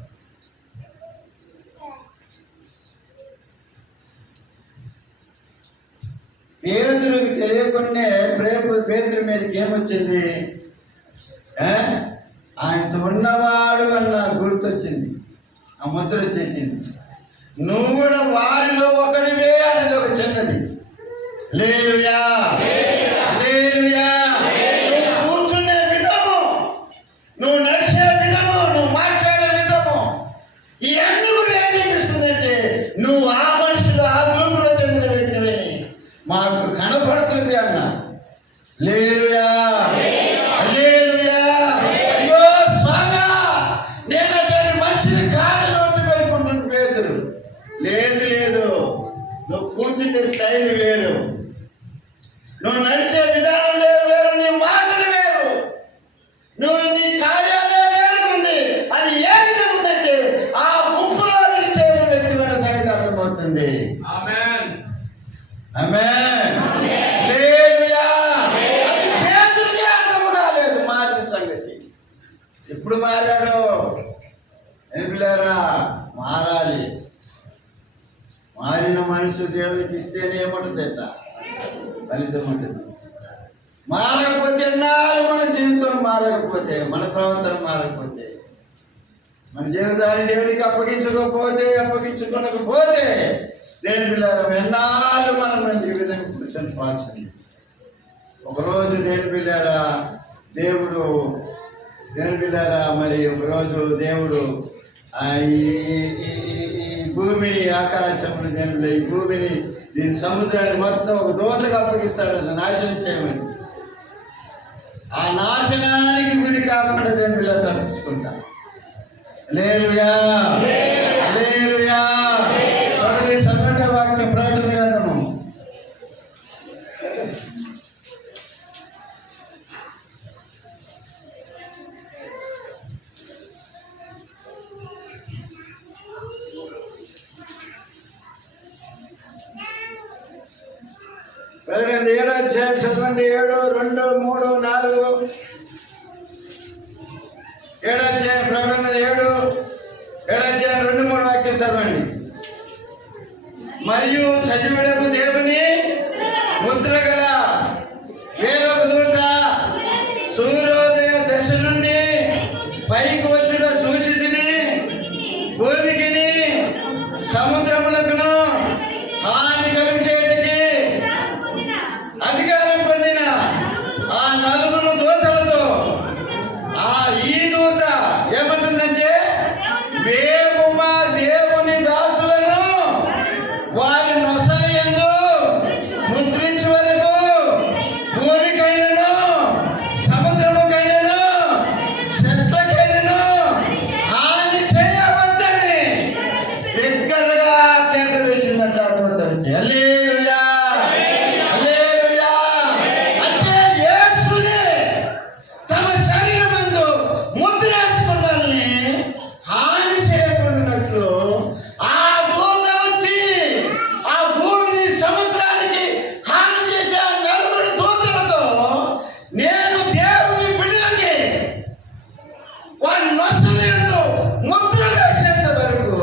పేదలకు తెలియకుండానే పేదల మీదకి ఏమొచ్చింది? ఆయనతో ఉన్నవాడు అన్న గుర్తొచ్చింది, ఆ ముద్ర వచ్చేసింది. నువ్వు కూడా వారిలో ఒకడివే అనేది ఒక చిన్నది. హల్లెలూయా, హల్లెలూయా. నువ్వు కూర్చునే విధము, నువ్వు నడిచే విధము, నువ్వు మాట్లాడే విధము, ఇవన్నీ కూడా ఏం చూపిస్తుందంటే నువ్వు ఆ మనుషులు ఆ గ్రూపులో చెందిన వ్యక్తివని మాకు కనపడుతుంది అన్న. హల్లెలూయా, హల్లెలూయా. అయ్యో స్వామి, నేను అటువంటి మనిషిని కాదు నోటి పెట్టుకుంటున్న పేదరు. లేదు, నువ్వు కూర్చుంటే స్టైల్ వేరు, నువ్వు నడిచే విధానం వేరు, నీ మాటలు వేరు, నువ్వు నీ కార్యాలే వేరుకుంది. అది ఏ విధంగా ఉందంటే ఆ గుంపులో చేరిన వ్యక్తిమైన సంగతి అర్థమవుతుంది. ఆమేన్, ఆమేన్, హల్లెలూయా. అది పేతురుకే అర్థం కాలేదు మారిన సంగతి. ఎప్పుడు మారాడు? పిల్లారా, మారాలి. మారిన మనసు దేవునికి ఇస్తేనే ఏముంటుందట? ఫలితం ఉంటుంది. మారకపోతే ఎన్నాళ్ళు మన జీవితం మారకపోతే, మన ప్రవర్తన మారకపోతే, మన జీవితాన్ని దేవునికి అప్పగించుకోకపోతే దేని పిల్లారా ఎన్నాళ్ళు మనం మన జీవితాన్ని కూర్చొని పాల్సింది. ఒకరోజు దేని పిల్లారా మరి ఒకరోజు దేవుడు ఈ భూమిని, ఆకాశమును, దేవుడు ఈ భూమిని, దీని సముద్రాన్ని మొత్తం ఒక దూతగా అప్పగిస్తాడు నాశనం చేయమని. ఆ నాశనానికి గురి కాకుండా దేవుని పిల్లలు తప్పించుకుంటా. హల్లెలూయా, హల్లెలూయా. చూడండి, సన్నట వాక్య ప్రకటన గ్రంథము 7వ అధ్యాయం చదవండి. 7, 2, 3, 4. 7వ అధ్యాయం ప్రకటన 7వ అధ్యాయం 2, 3 వాక్యం చదవండి. మరియు సజీవుడకు దేవుని ముద్ర గల వేరొక దూత సూర్యోదయ దశ నుండి పైకి వచ్చుట చూసితిని. భూమికిని సముద్రములకును హాని కలిగించేటికి అధికారం పొందిన ఆ 4 దూతలతో ఈ దూత ఏమంటుందంటే, మేము మా దేవుని దాసులను వారి నొసలయందు ముద్రించు వరకు భూమికైనను సముద్రముకైనను చెట్లకైనను హాని చేయవద్దని బిగ్గరగా కేక వేసిందంట ఆ దూత వచ్చి. హల్లెలూయా, హల్లెలూయా. అంటే యేసుని తమ శరీరమందు ముద్రేసుకున్నల్ని హాని చేయకుండానట్లు ఆ దూత వచ్చి ఆ భూమిని సముద్రానికి హాని చేసే ఆ 4 దూతలతో నేను దేవుని బిడ్డలకి వారి నొసలందు ముద్ర వేసేంత వరకు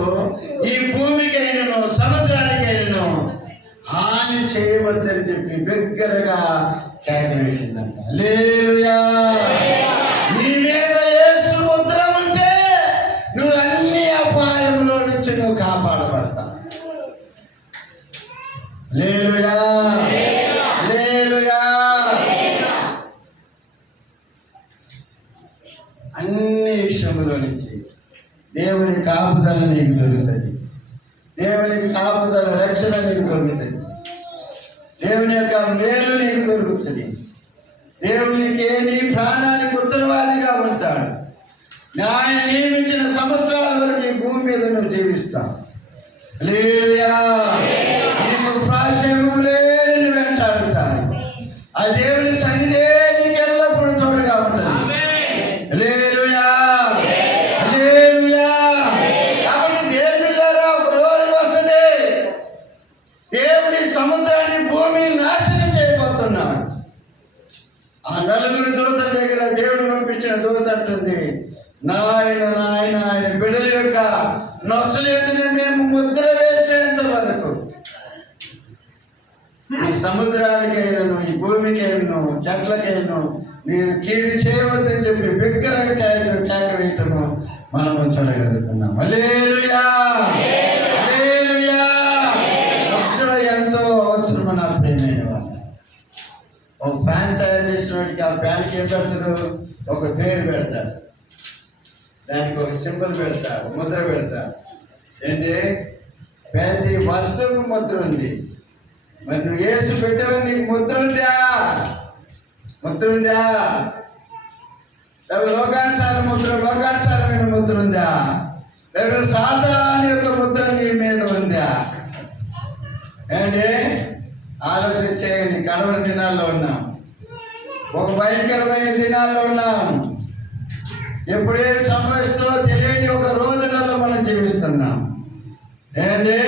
ఈ భూమికైనను సముద్రానికైనను హాని చేయవద్దని చెప్పి బిగ్గరగా కేక వేసిందంట. హల్లెలూయా. నీ మీద యేసు ముద్ర ఉంటే హల్లెలూయా, హల్లెలూయా. అన్ని విషయములో నుంచి దేవుని కాపుదల నీకు దొరుకుతుంది. దేవుని కాపుదల రక్షణ నీకు దొరుకుతుంది. దేవుని యొక్క మేలు నీకు దొరుకుతుంది. దేవునికి నీ ప్రాణానికి ఉత్తరవాదిగా ఉంటాడు. ఆయన నియమించిన సంవత్సరాల వరకు ఈ భూమి మీద నువ్వు జీవిస్తావు. హల్లెలూయా. నీకు ప్రాశయములే నిన్ను వెంటాడుతాయి. ఆ దేవుని సన్నిధే నీకు ఎల్లప్పుడూ తోడుగా ఉంటుంది. హల్లెలూయా, హల్లెలూయా. కాబట్టి దేవుని బిడ్డలారా, ఒక రోజు వస్తుంది దేవుడి సముద్రాన్ని భూమిని నాశనం చేయబోతున్నాడు. ఆ నలుగురు దూతల దగ్గర దేవుడు పంపించిన దూత అంటుంది, నాయన నాయన ఆయన బిడ్డల యొక్క నొసలేదని మేము ముద్ర వేసేంత వరకు ఈ సముద్రానికైనా ఈ భూమికైనా చెట్లకైనా మీరు కీడు చేయవద్దని చెప్పి బిగ్గర కేక వేయటము మనము చూడగలుగుతున్నాం. హల్లెలూయా, హల్లెలూయా. ముద్ర ఎంతో అవసరం నా ప్రియమైన వాళ్ళు. ఒక ఫ్యాన్ తయారు చేసిన వాడికి ఆ ఫ్యాన్కి ఏం పెడతాడు? ఒక పేరు పెడతాడు, దానికి ఒక సింబల్ పెడతాడు, ముద్ర పెడతాడు. ఏంటి? ప్రతి వస్తువుకు ముద్ర ఉంది. మరి నువ్వు యేసు పెట్టావు, నీకు ముద్ర ఉందా? ముద్ర ఉందా? లేకపోతే లోకానుసార ముద్ర, లోకానుసారమైన ముద్ర ఉందా? లేకపోతే సాతాను యొక్క ముద్ర నీ మీద ఉందా? ఏంటి? ఆలోచన చేయండి. కడవరి దినాల్లో ఉన్నాం, ఒక భయంకరమైన దినాల్లో ఉన్నాం. ఎప్పుడేమి సంభవిస్తుందో తెలియని ఒక రోజులలో మనం జీవిస్తున్నాం. ఏంటి?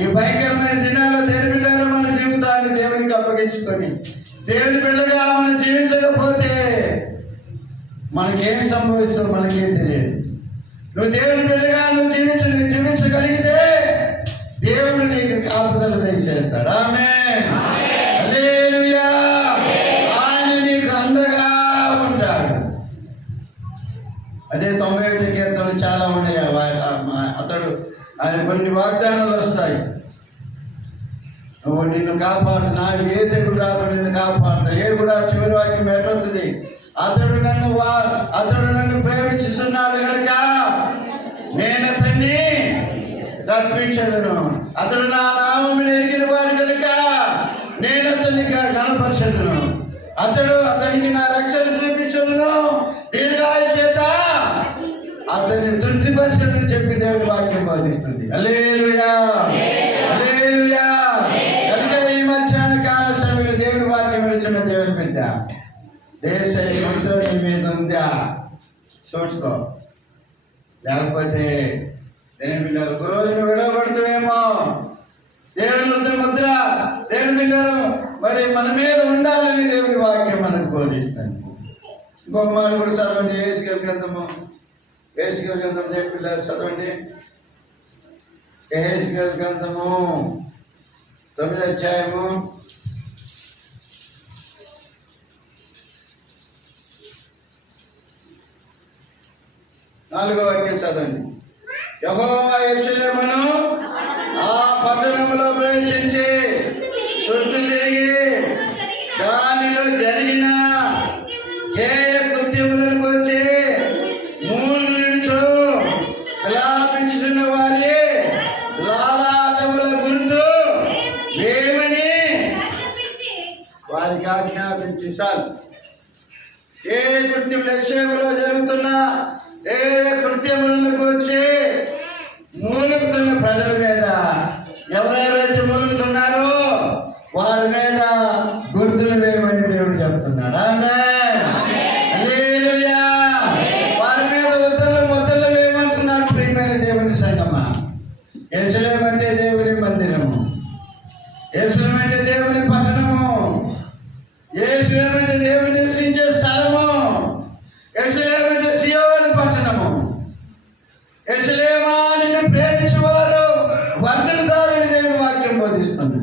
ఈ భయంకరమైన దినాల్లో దేవుని బిడ్డగా మన జీవితాన్ని దేవునికి అప్పగించుకొని దేవుని బిడ్డగా మనం జీవించకపోతే మనకేమి సంభవిస్తుందో మనకేం తెలియదు. నువ్వు దేవుని బిడ్డగా నువ్వు జీవించగలిగితే దేవుడు నీకు కాపుదల దయచేస్తాడు. ఆమేన్, హల్లెలూయా. ఆయన నీకు అండగా ఉంటాడు. అదే 91 కీర్తనలు చాలా ఉన్నాయి. అతడు ఆయన కొన్ని వాగ్దానాలు వస్తాయి. నువ్వు నిన్ను కాపాడు, నాకు ఏ తెగులు రాకుండా నిన్ను కాపాడుతా. ఏ కూడా చివరి వాక్యం ఎటొస్తుంది? అతడు నన్ను ప్రేమించుతున్నాడు కనుక నేను అతన్ని తప్పించదును. అతడు నా నామమును ఎరిగిన వాడు కనుక నేను అతన్ని గణపరచదును. అతనికి నా రక్షణ చూపించదును. దీర్ఘాయుష్య చేత అతన్ని తృప్తిపరచదని చెప్పి దేవుని వాక్యం బోధిస్తుంది. హల్లెలూయా, హల్లెలూయా. కనుక ఈ మధ్యాహ్న కాల సమయంలో దేవుని వాక్యం విడుచున్న దేవుని బిడ్డ, దేశ ముద్ర నీ మీద ఉందా? చూసుకో. లేకపోతే దేవుని బిడ్డ ఒక రోజున విడవబడుతామేమో. దేవుని ముద్ర దేవుని బిడ్డలు మరి మన మీద ఉండాలని దేవుని వాక్యం మనకు బోధిస్తుంది. ఇంకొక మాట కూడా చదవండి. యేసుకేల్ గ్రంథము దేవుని పిల్లలు చదవండి. యేసుకేల్ గ్రంథము 9వ అధ్యాయము 4వ వాక్యం చదవండి. యెహోవా యెరూషలేమును ఆ పట్టణములో ప్రవేశించి చుట్టూ తిరిగి దానిలో జరిగిన ఏ కృత్యములను గురించి మూలు నిడుచు విలాపించుతున్న వారి లాలాటముల గుర్తు ఏమని వారికి ఆజ్ఞాపించి చాలు. ఏ కృత్యములు యెరూషలేములో జరుగుతున్నా ఏ కృత్యములను గురించి మూలుగుతున్న ప్రజల మీద, ఎవరెవరైతే మూలుగుతున్నారో వారి మీద గుర్తులు వేయమని దేవుడు చెప్తున్నాడు. ఆమేన్, హల్లెలూయా. వారి మీద ముద్రలు వేయమంటున్నాడు. ప్రియమైన దేవుని సంగమా, యెరూషలేము అంటే దేవుని మందిరము, యెరూషలేము అంటే దేవుని పట్టణము, యెరూషలేము అంటే దేవుని నివసించే స్థలము, యెరూషలేము అంటే సియోను పట్టణము. యెరూషలేమా నిన్ను ప్రేమించేవారు వర్ధిల్లుతారని దేవుని వాక్యం బోధిస్తుంది.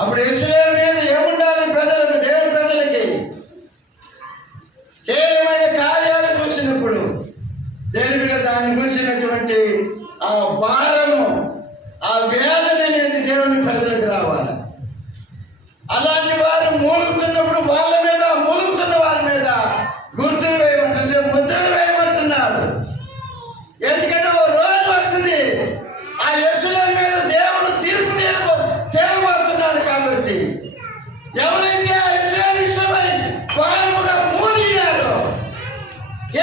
అప్పుడు యెరూషలేము మీద ఏముండాలి? ప్రజలకు, దేవుని ప్రజలకి కేవలమైన కార్యాలు చూసినప్పుడు, దేని మీద దాన్ని గురించినటువంటి ఆ భారము, ఆ వేదన అనేది దేవుని ప్రజలకు రావాలి. అలాంటి వారు మూలుగుతున్నప్పుడు వాళ్ళ మీద, మూలుగుతున్న వారి మీద గుర్తులు వేయమంటుంటే, ముద్రలు వేయమంటున్నాడు. ఎందుకంటే ఓ రోజు వస్తుంది, ఆ యెరూషలేము మీద దేవుడు తీర్పు తీరబోతున్నాడు. కాబట్టి ఎవరైతే ఆ యెరూషలేము విషయమై భారముగా మూలిగారో,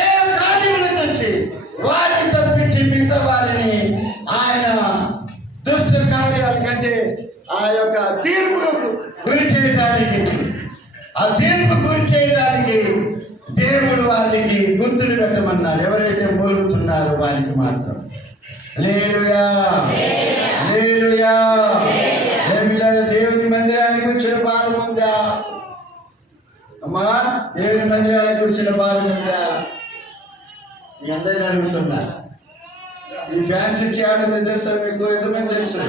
ఏ కార్యములు చూసి వారిని తప్పించి మిగతా వారిని ఆయన దుష్ట కార్యాల కంటే ఆ యొక్క తీర్పు గురి చేయడానికి, ఆ తీర్పు గురి చేయడానికి దేవుడు వారికి గుర్తులు పెట్టమన్నాడు. ఎవరైతే మూలుగుతున్నారో వారికి మాత్రం. హల్లెలూయా, హల్లెలూయా. దేవుని మందిరానికి వచ్చిన భారం ఉందా అమ్మా? దేవుని మందిరానికి వచ్చిన భారం ఉందా? మీ అందరినీ అడుగుతున్నా. ఈ ఫ్యాన్స్ ఇచ్చేయాలని తెలుసా మీకు? ఎంతమంది తెలుసు?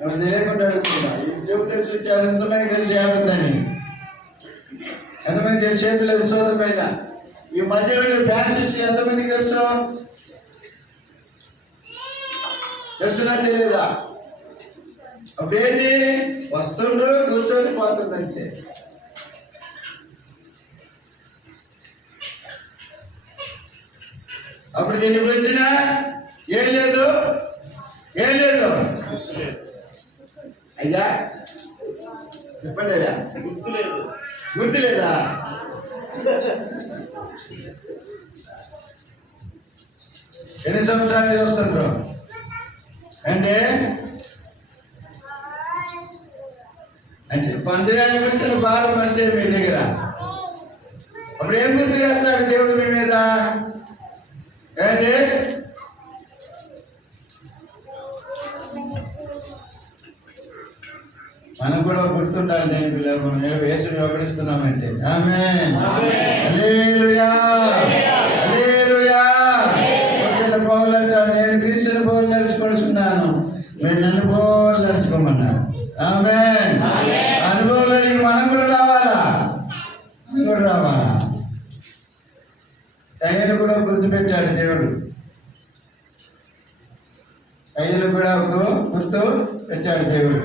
ఎవరు తెలియకుండా అడుగుతున్నా. ఈ ట్యూబ్లెట్స్ ఇచ్చారు ఎంతమంది తెలిసి ఆడుతుందని? ఎంతమంది తెలిసి? చేతులు సోదమైన ఈ మధ్యలో ఫ్యాన్స్ ఇచ్చి ఎంతమందికి తెలుసు? తెలుసునా తెలియదా? అప్పుడేంటి? వస్తుండ్రు, కూర్చొని పోతుందంతే. అప్పుడు దీనికి వచ్చినా ఏం లేదు, ఏం లేదు. అయ్యా చెప్పండి అయ్యా, గుర్తు లేదా? ఎన్ని సంవత్సరాలు చూస్తుండ్రు అంటే మందిరానికి వచ్చిన భారం వస్తే మీ దగ్గర అప్పుడు ఏం గుర్తు చేస్తాడు దేవుడు మీ మీద? ఏంటి? మనకు కూడా గుర్తుండాలి. దేని పిల్లలు యేసుని వెంబడిస్తున్నామంటే ఆమేన్, హల్లెలూయా, హల్లెలూయా. పౌలు అంటాడు, నేను క్రీస్తుని పోలు నడుచుకొస్తున్నాను, మీరు నన్ను పోలు నడుచుకోమన్నాడు. ఆమేన్. అనుభవంలోనికి మనం కూడా రావాలా, మనం కూడా రావాలా. కయ్యను కూడా గుర్తుపెట్టాడు దేవుడు. కయ్యను కూడా గుర్తు పెట్టాడు దేవుడు.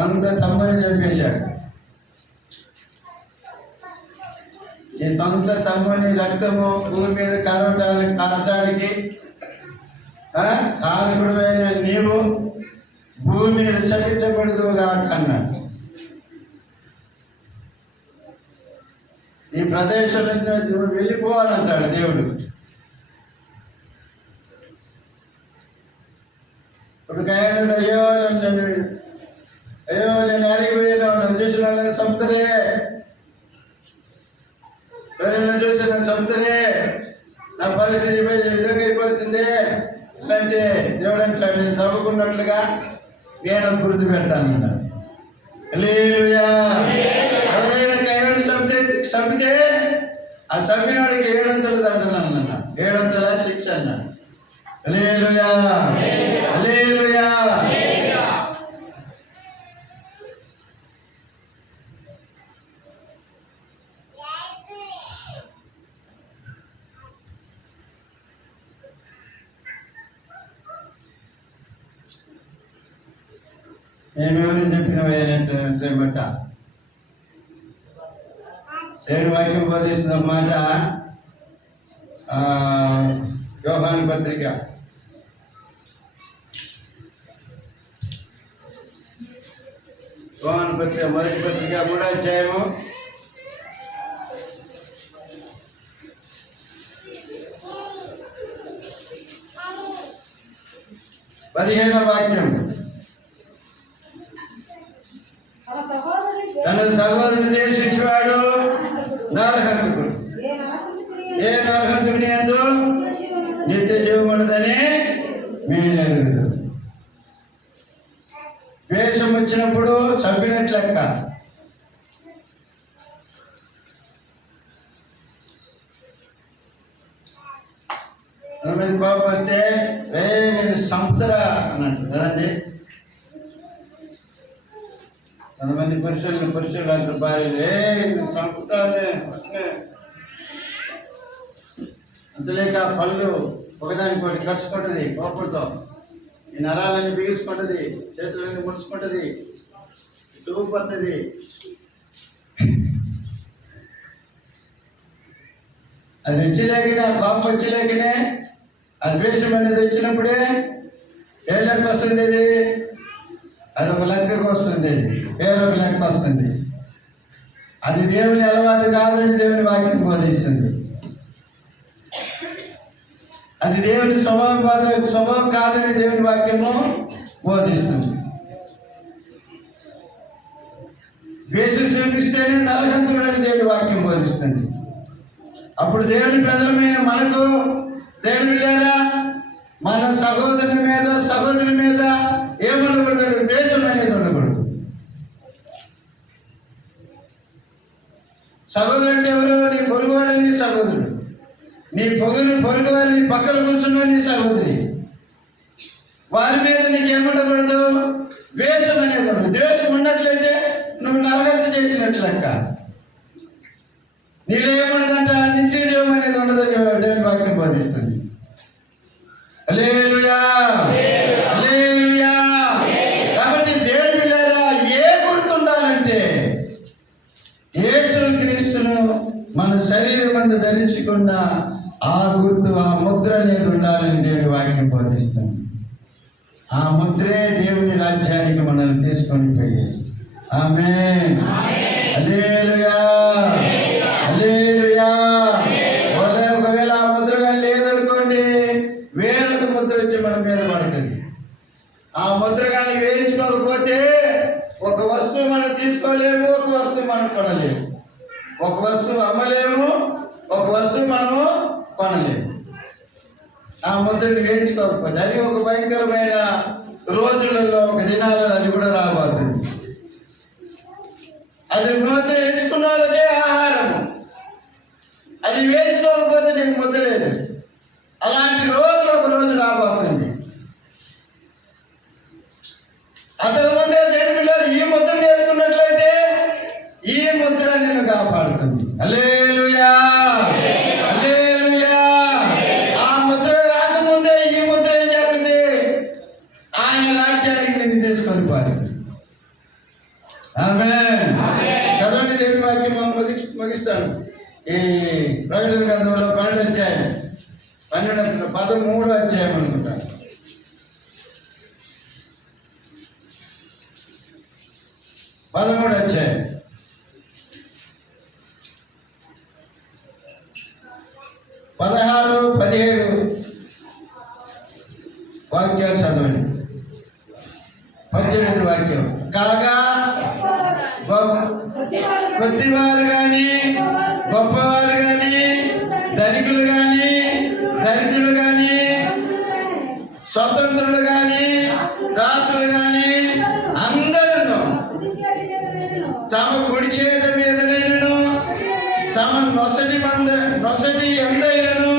అంత తమ్ముని చంపేశాడు. ఈ సొంత తమ్ముని రక్తము భూమి మీద కారటానికి కారకుడువైన నీవు భూమి మీద శపించకూడదుగా అన్నాడు. ఈ ప్రదేశం నుంచి నువ్వు వెళ్ళిపోవాలంటాడు దేవుడు. ఇప్పుడు కయ్యాడు, అయ్యో నన్ను, అయ్యో నేను అడిగిపోయాను, నన్ను చూసిన వాళ్ళని చంపుతారే, ఎవరైనా చూసి నన్ను చంపుతారే, నా పరిస్థితి విధంగా అయిపోతుంది అంటే దేవుడు అంటాడు, నేను చదువుకున్నట్లుగా నేను గుర్తు పెడతానన్నాడు. హల్లెలూయా. ఎవరైనా కయ్యాడు చంపితే ఆ చంపినవాడికి 700 దండన అన్న, 700 శిక్ష అన్నాడు. హల్లెలూయా, హల్లెలూయా. నేనెవరిని చెప్పినవైనట్టు బట్ట దేవుని వాక్యం బోధిస్తున్న మాట యోహాను పత్రిక 1వ పత్రిక 3వ అధ్యాయము 15వ వాక్యం. తన సహోదరుని ద్వేషించువాడు నరహంతకుడు. ఏ నరహంతకుని యందు నిత్య జీవమున్నదని మేము ఎరుగుదు. ద్వేషం వచ్చినప్పుడు చంపినట్లు లెక్క. కోపం వస్తే నేను చంపుతారా అన్నట్టు కదండి. కొంతమంది పురుషులు అంటారు భార్యలు, చంపుతానే అంతలేక పళ్ళు ఒకదానికోటి ఖర్చుకుంటుంది కోపంతో, ఈ నరాలన్నీ బిగుసుకుంటుంది, చేతులన్నీ ముడుచుకుంటుంది, తూపడుతుంది. అది వచ్చలేకనే, కోపం వచ్చలేకనే, ఆ ద్వేషం అనేది వచ్చినప్పుడే ఏ లెక్క వస్తుంది? అది ఒక లెక్కకు వస్తుంది, వేరొక లెక్క వస్తుంది. అది దేవుని అలవాటు కాదని దేవుని వాక్యం బోధిస్తుంది. అది దేవుని స్వభావం కాదని దేవుని వాక్యము బోధిస్తుంది. ద్వేషం చూపిస్తేనే నరహంతుడని దేవుని వాక్యం బోధిస్తుంది. అప్పుడు దేవుని ప్రజలమైన మనకు దేవుని లేదా మన సహోదరుని మీద ఏముండకూడదు? ద్వేషం అనేది ఉండకూడదు. సహోదరుడు అంటే ఎవరు? నీ పొరుగువాడు నీ సహోదరుడు, నీ పొరుగువారు నీ పక్కన కూర్చున్న నీ సహోదరి, వారి మీద నీకేముండకూడదు? ద్వేషం అనేది ఉండదు. ద్వేషం ఉన్నట్లయితే నువ్వు నరహత్య చేసినట్లు లెక్క. నీలో ఏముండదంట? నిత్యజీవం అనేది ఉండదని దేవుని వాక్యం బోధిస్తుంది. హల్లెలూయా, హల్లెలూయా. కాబట్టి దేవుని పిల్లరా, ఏ గుర్తుండాలంటే యేసుక్రీస్తును మన శరీరం మందు ధరించుకున్న ఆ గుర్తు, ఆ ముద్ర అనేది ఉండాలని దేవుని వాక్యం బోధిస్తుంది. ఆ ముద్రే దేవుని రాజ్యానికి మనల్ని తీసుకొని పోయేది. ఆమేన్, హల్లెలూయా, హల్లెలూయా. ఒకవేళ ఆ ముద్రగా లేదనుకోండి, వేరొక ముద్ర వచ్చి మన మీద పడుతుంది. ఆ ముద్ర కానీ వేయించుకోకపోతే ఒక వస్తువు మనం తీసుకోలేము, ఒక వస్తువు మనం కొనలేము, ఒక వస్తువు అమ్మలేము, ఒక వస్తువు మనము కొనలేము. ఆ ముద్రని వేయించుకోకపోతే అది ఒక భయంకరమైన రోజులలో, ఒక దినాలలో అది కూడా రాబోతుంది. అది ముద్ర వేయించుకున్న వాళ్ళకే ఆహారము, అది వేయించుకోకపోతే నీకు ముద్ద లేదు. అలాంటి రోజులు ఒక రోజు రాబోతుంది. అంతకుముందే దేవుని పిల్లలు ఈ ముద్ర వేసుకున్నట్లయితే ఈ ముద్ర నిన్ను కాపాడుతుంది. హల్లెలూయా, హల్లెలూయా. ఆ ముద్ర రాకముందే ఈ ముద్ర ఏం చేస్తుంది? ఆయన రాజ్యానికి నిన్ను తీసుకొని పోతుంది. ఆమేన్. చదవండి దేవుని వాక్యం ముగిస్తాను. ఈ ప్రకటన గ్రంథంలో 12 అధ్యాయం, 13 అధ్యాయం అనుకుంటా. 13 అధ్యాయం 16, 17 వాక్యాలు చదవండి. 18 వాక్యం. కాగా కొద్దివారు కానీ, గొప్పవారు కానీ, ధనికులు కానీ, దరిద్రులు కానీ, స్వతంత్రులు కానీ, దాసులు కానీ, అందరూ తమ కుడి చేత మీద నేను తమ నొసటి ఎందైనను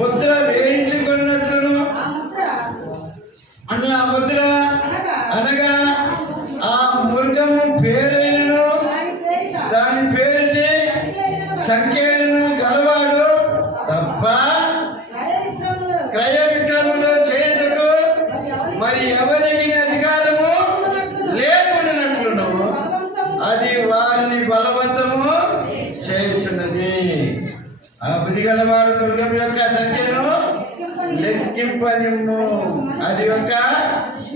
ముద్ర వేయించుకున్నట్లును, అన్న ముద్ర అనగా ఆ మృగము పేరైనను దాని పేరుటి సంఖ్యలను గలవాడు తప్ప క్రయ విక్రములు చేయుటకు మరి ఎవరికి అధికారము లేకుండానట్లును అది వారిని బలవంతము చేయుచున్నది. ఆ బుద్ధి గలవాడు మృగం యొక్క సంఖ్యను లెక్కింపనిమ్ము. అది ఒక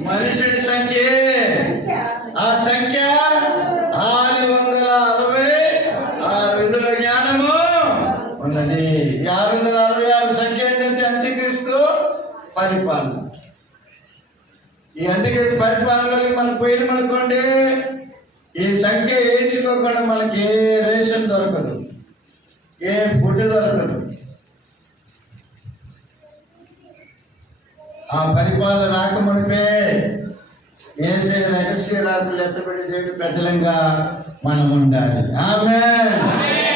మనుషుని సంఖ్య. ఆ సంఖ్య 666 విధుల జ్ఞానము ఉన్నది. 666 సంఖ్య ఏంటంటే అంత్యక్రీస్తు పరిపాలన. ఈ అంత్యక్రీస్తు పరిపాలనలో మనం పోయినామనుకోండి, ఈ సంఖ్య వేయించుకోకుండా మనకి ఏ రేషన్ దొరకదు, ఏ ఫుడ్ దొరకదు. ఆ పరిపాలన రాకమునిపే ఏసే రహస్య రాకులు ఎత్తబడి దేవుడి ప్రజలంగా మనం ఉండాలి. ఆమేన్.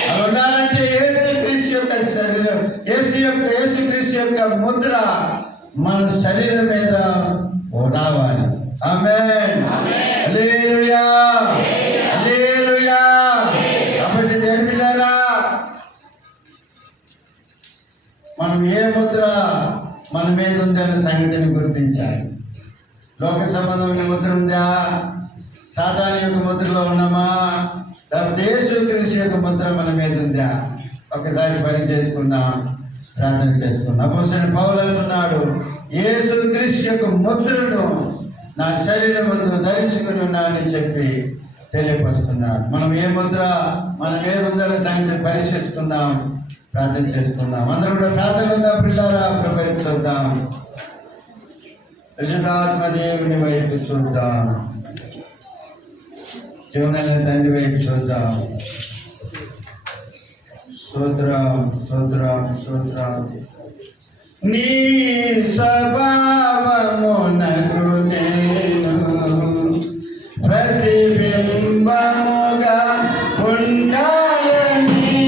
అలా ఉండాలంటే యేసుక్రీస్తు యొక్క శరీరం, యేసుక్రీస్తు యొక్క ముద్ర మన శరీరం మీద రావాలి. ఆమేన్, హల్లెలూయా, హల్లెలూయా. కాబట్టి దేవుని పిల్లరా, మనం ఏ ముద్ర మన మీద ఉందనే సంగతిని గుర్తించాలి. లోక సంబంధమైన ముద్ర ఉందా? సాతాను యొక్క ముద్రలో ఉన్నామా? లేకపోతే యేసుక్రీస్తు యొక్క ముద్ర మన మీద ఉందా? ఒకసారి పని చేసుకుందాం, ప్రార్థన చేసుకుందాం. అపోస్తలుడైన పౌలు అంటున్నాడు, యేసుక్రీస్తు యొక్క ముద్రను నా శరీరం ముందు ధరించుకుని ఉన్నానని చెప్పి తెలియపరుస్తున్నాడు. మనం ఏ ముద్ర మన మీద ఉందనే సంగతిని పరిశీలించుకుందాం, ప్రార్థన చేసుకుందాం. అందరూ కూడా ప్రార్థన ఉందా పిల్లారా? ప్రభువుని చూద్దాం, పరిశుద్ధాత్మ దేవుని వైపు చూద్దాం, జీవనైన తండ్రి వైపు చూద్దాం. స్తోత్రం స్తోత్రం స్తోత్రం. నీ స్వభావమునకు నేను ప్రతిబింబముగా ఉండాలని,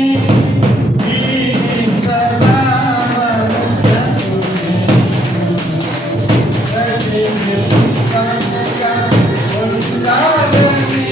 నీ స్వభావమునకు ప్రతిబింబముగా ఉండాలని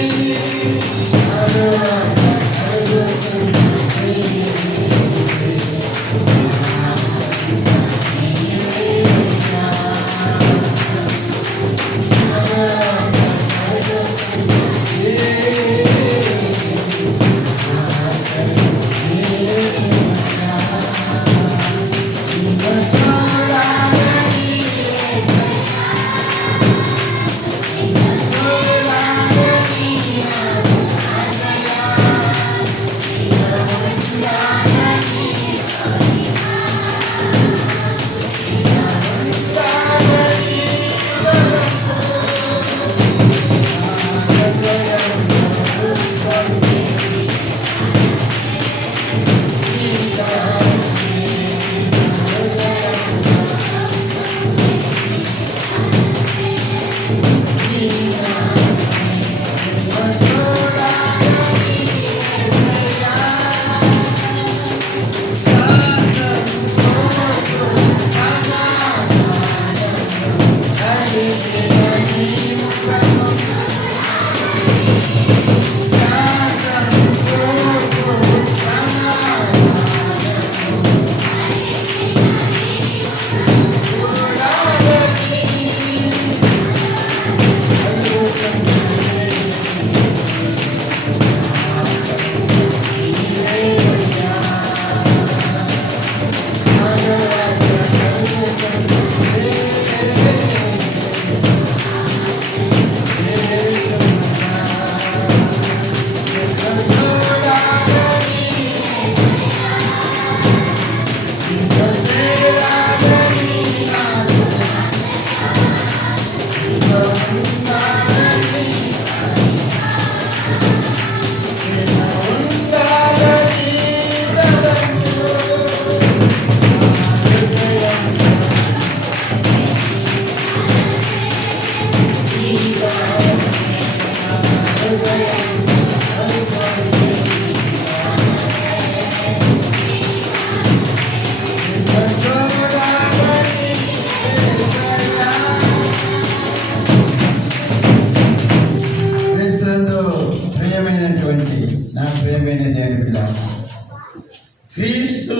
క్రీస్తు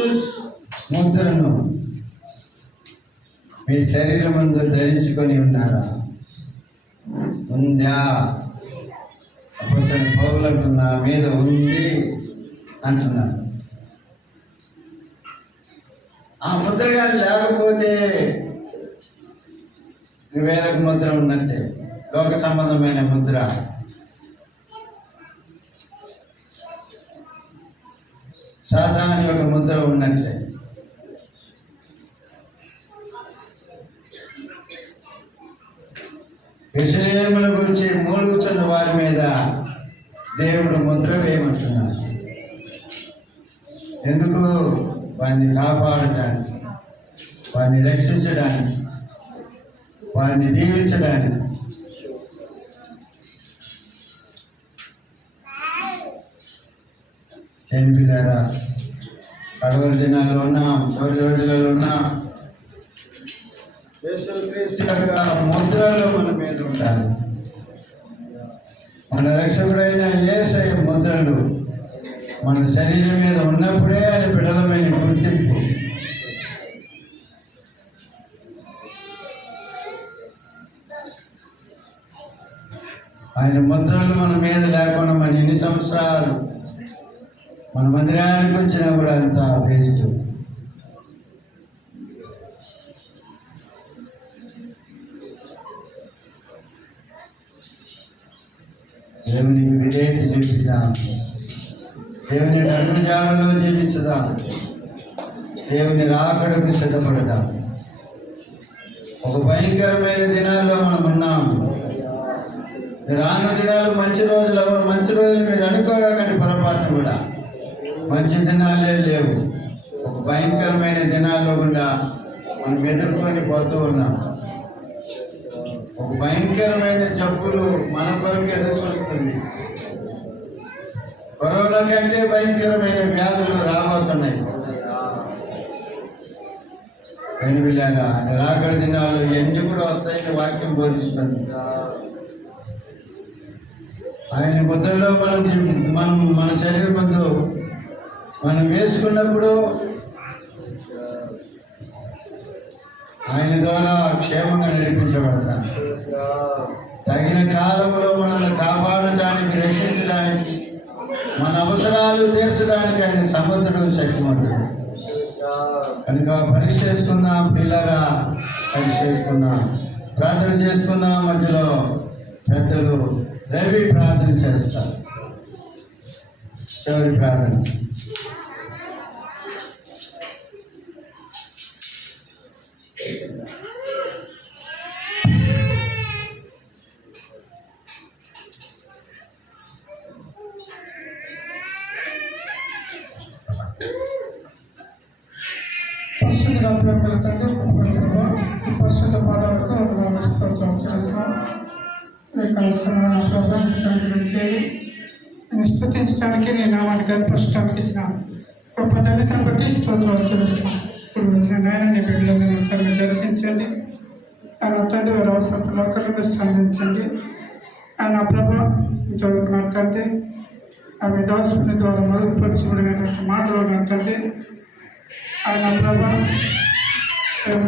ముద్రను మీ శరీరం ముందు ధరించుకొని ఉన్నారా? ఉందా? అపోస్తలుడైన పౌలు అంటున్నా మీద ఉంది అంటున్నాడు. ఆ ముద్రగా లేకపోతే వేరొక ముద్ర ఉన్నట్టే, లోక సంబంధమైన ముద్ర. సాతాను యొక్క ముద్ర ఉన్నట్లే. యెరూషలేముల గురించి మూలుగుచున్న వారి మీద దేవుడు ముద్ర వేయమంటున్నాడు. ఎందుకు? వారిని కాపాడటానికి, వారిని రక్షించడానికి, వారిని దీవించడానికి. చనిపోయారా? కడవరి దినాల్లో ఉన్నాం, చివరి రోజులలో ఉన్నాం. యేసుక్రీస్తు యొక్క ముద్రలు మన మీద ఉండాలి. మన రక్షకుడైన యేసయ్య ముద్రలు మన శరీరం మీద ఉన్నప్పుడే అది బిడలమైన గుర్తింపు. ఆయన ముద్రలు మన మీద లేకుండా మన ఎన్ని సంవత్సరాలు మన మందిరానికి వచ్చినా కూడా అంత వేస్ట్. దేవునికి విధేయత చూపిద్దాం, దేవుని అడుగుజాడలో జీవించుదాం, దేవుని రాకడకు సిద్ధపడదాం. ఒక భయంకరమైన దినాల్లో మనం ఉన్నాం. రాను దినాలు మంచి రోజులు, ఎవరు మంచి రోజులు మీరు అనుకోకండి పొరపాటు కూడా. మంచి దినాలే లేవు. ఒక భయంకరమైన దినాల్లో కూడా మనం ఎదుర్కొని పోతూ ఉన్నాం. ఒక భయంకరమైన జబ్బులు మన కొరకు ఎదురు చూస్తుంది. కరోనా కంటే భయంకరమైన వ్యాధులు రాబోతున్నాయి. వెనువిలాగా రాకడ దినాలు ఎన్ని కూడా వస్తాయని వాక్యం బోధిస్తుంది. ఆయన ముద్రలో మనం మన శరీర ముందు మనం వేసుకున్నప్పుడు ఆయన ద్వారా క్షేమంగా నడిపించబడతాం. తగిన కాలంలో మనల్ని కాపాడటానికి, రక్షించడానికి, మన అవసరాలు తీర్చడానికి ఆయన సమర్థుడు, శక్తిమంతుడు. కనుక పరీక్ష చేసుకుందాం పిల్లరా, పరీక్ష చేసుకుందాం, ప్రార్థన చేసుకుందాం. మధ్యలో పెద్దలు రవి ప్రార్థన చేస్తారు. చివరి ప్రార్థన. పరిశుద్ధ పాదాలకు స్తోత్రం చేస్తున్నాం. నిష్పత్తించడానికి నీ నామాన్ని కనపరచడానికి ఇచ్చిన గొప్ప ధన్యతను బట్టి స్తోత్రాలు చేస్తున్నాం. ఇప్పుడు వచ్చిన నాయన నీ బిడ్డలను దర్శించండి. ఆయన తండ్రి వారి అవసరం ఒకరిని సంధించండి. ఆయన ప్రభా ఇంతవరకు నా తండ్రి ఆమె దాసుని ద్వారా మరుగుపరచబడినటువంటి మాటలు నా తండ్రి ఆయన ప్రభా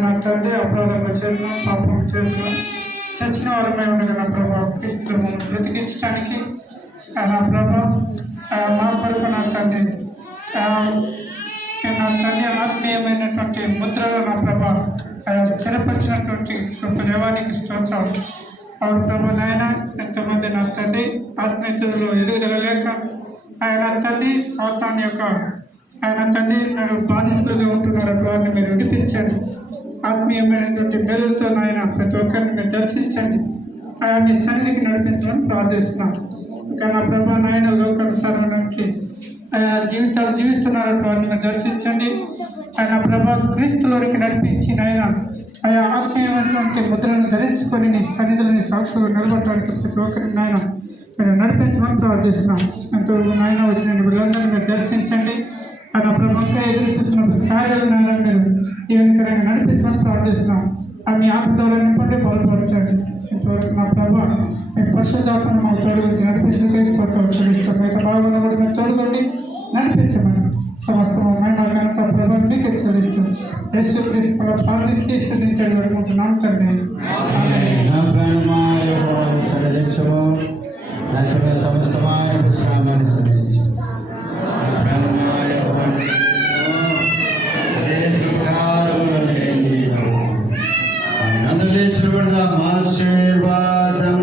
నా తండ్రి అపరాధంగా చేస్తున్నాం, పాపం చేస్తున్నాం, చచ్చిన వారమే ఉండగా నా ప్రభా క్రీస్తులు మమ్మల్ని బ్రతికించడానికి నా ప్రభా మా కొరకు నా తండ్రి నా తండ్రి ఆత్మీయమైనటువంటి ముద్రలో నా ప్రభా స్థిరపరిచినటువంటి గొప్ప దేవానికి స్తోత్రాలు. అవును ప్రభా నాయన ఎంతోమంది నా తండ్రి ఆత్మీయతలో ఎదుగుదల లేక ఆయన తండ్రి సాతాను యొక్క ఆయన తండ్రి నాకు బానిసలుగా ఉంటున్నారు. వారిని మీరు విడిపించండి. ఆత్మీయమైనటువంటి పేరులతో నాయన ప్రతి ఒక్కరిని మీరు దర్శించండి. ఆయన మీ సన్నిధికి నడిపించమని ప్రార్థిస్తున్నాను. ఇంకా నా ప్రభా నాయన లోకానుసారానికి ఆయా జీవితాలు జీవిస్తున్నారు. వారిని మీరు దర్శించండి. ఆయన ప్రభా క్రీస్తులోనికి నడిపించి నాయన ఆయా ఆత్మీయమైనటువంటి ముద్రలను ధరించుకొని నీ సన్నిధులని సాక్షులు నిలబడటానికి ప్రతి ఒక్కరిని నాయన మీరు నడిపించమని ప్రార్థిస్తున్నాం. ఎంతో నాయన వచ్చిన వీళ్ళందరినీ మీరు దర్శించండి. ఆయన ప్రభుత్వం ఎదురుస్తున్న కార్యాలు మీరు దేవునికరంగా నడిపించమని ప్రార్థిస్తున్నాం. మీ ఆత్మ ద్వారా నింపండి, బలపరచండి. ఇంతవరకు నా ప్రభావ మీ పరిశుద్ధాత్మను మా తోడు వచ్చి నడిపించడం మిగతా భాగంలో కూడా మీరు తోడుకోండి, నడిపించమని సమస్తమైన ఘనత ప్రభావం మీకు హెచ్చరిస్తుంది. యేసు క్రీస్తులో ప్రార్థించి స్తుతించండి వేడుకుంటున్నాం తండ్రి. సమస్తమైన విశ్రామాన్ని ఆశీర్వాదం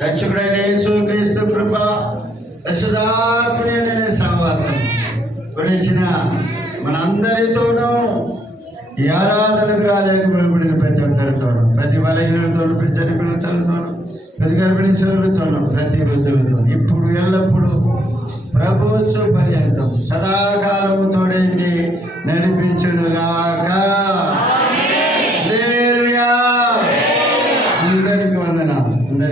రక్షకుడైన యేసు క్రీస్తు కృప పరిశుద్ధాత్మనే సహవాసం గురించిన మనందరితోనూ ఈ ఆరాధనకు రాలేకపోయిన ప్రతి ఒక్కరితోనూ, ప్రతి బలహీనతోనూ, ప్రతి చనిపోయినతోనూ, ప్రతి గర్భిణీ శోరులతోనూ, ప్రతి వృద్ధులతో ఇప్పుడు ఎల్లప్పుడూ ప్రభుత్వ పర్యంతం సదాకాలము తోడేంటి నడిపించుడుగాక.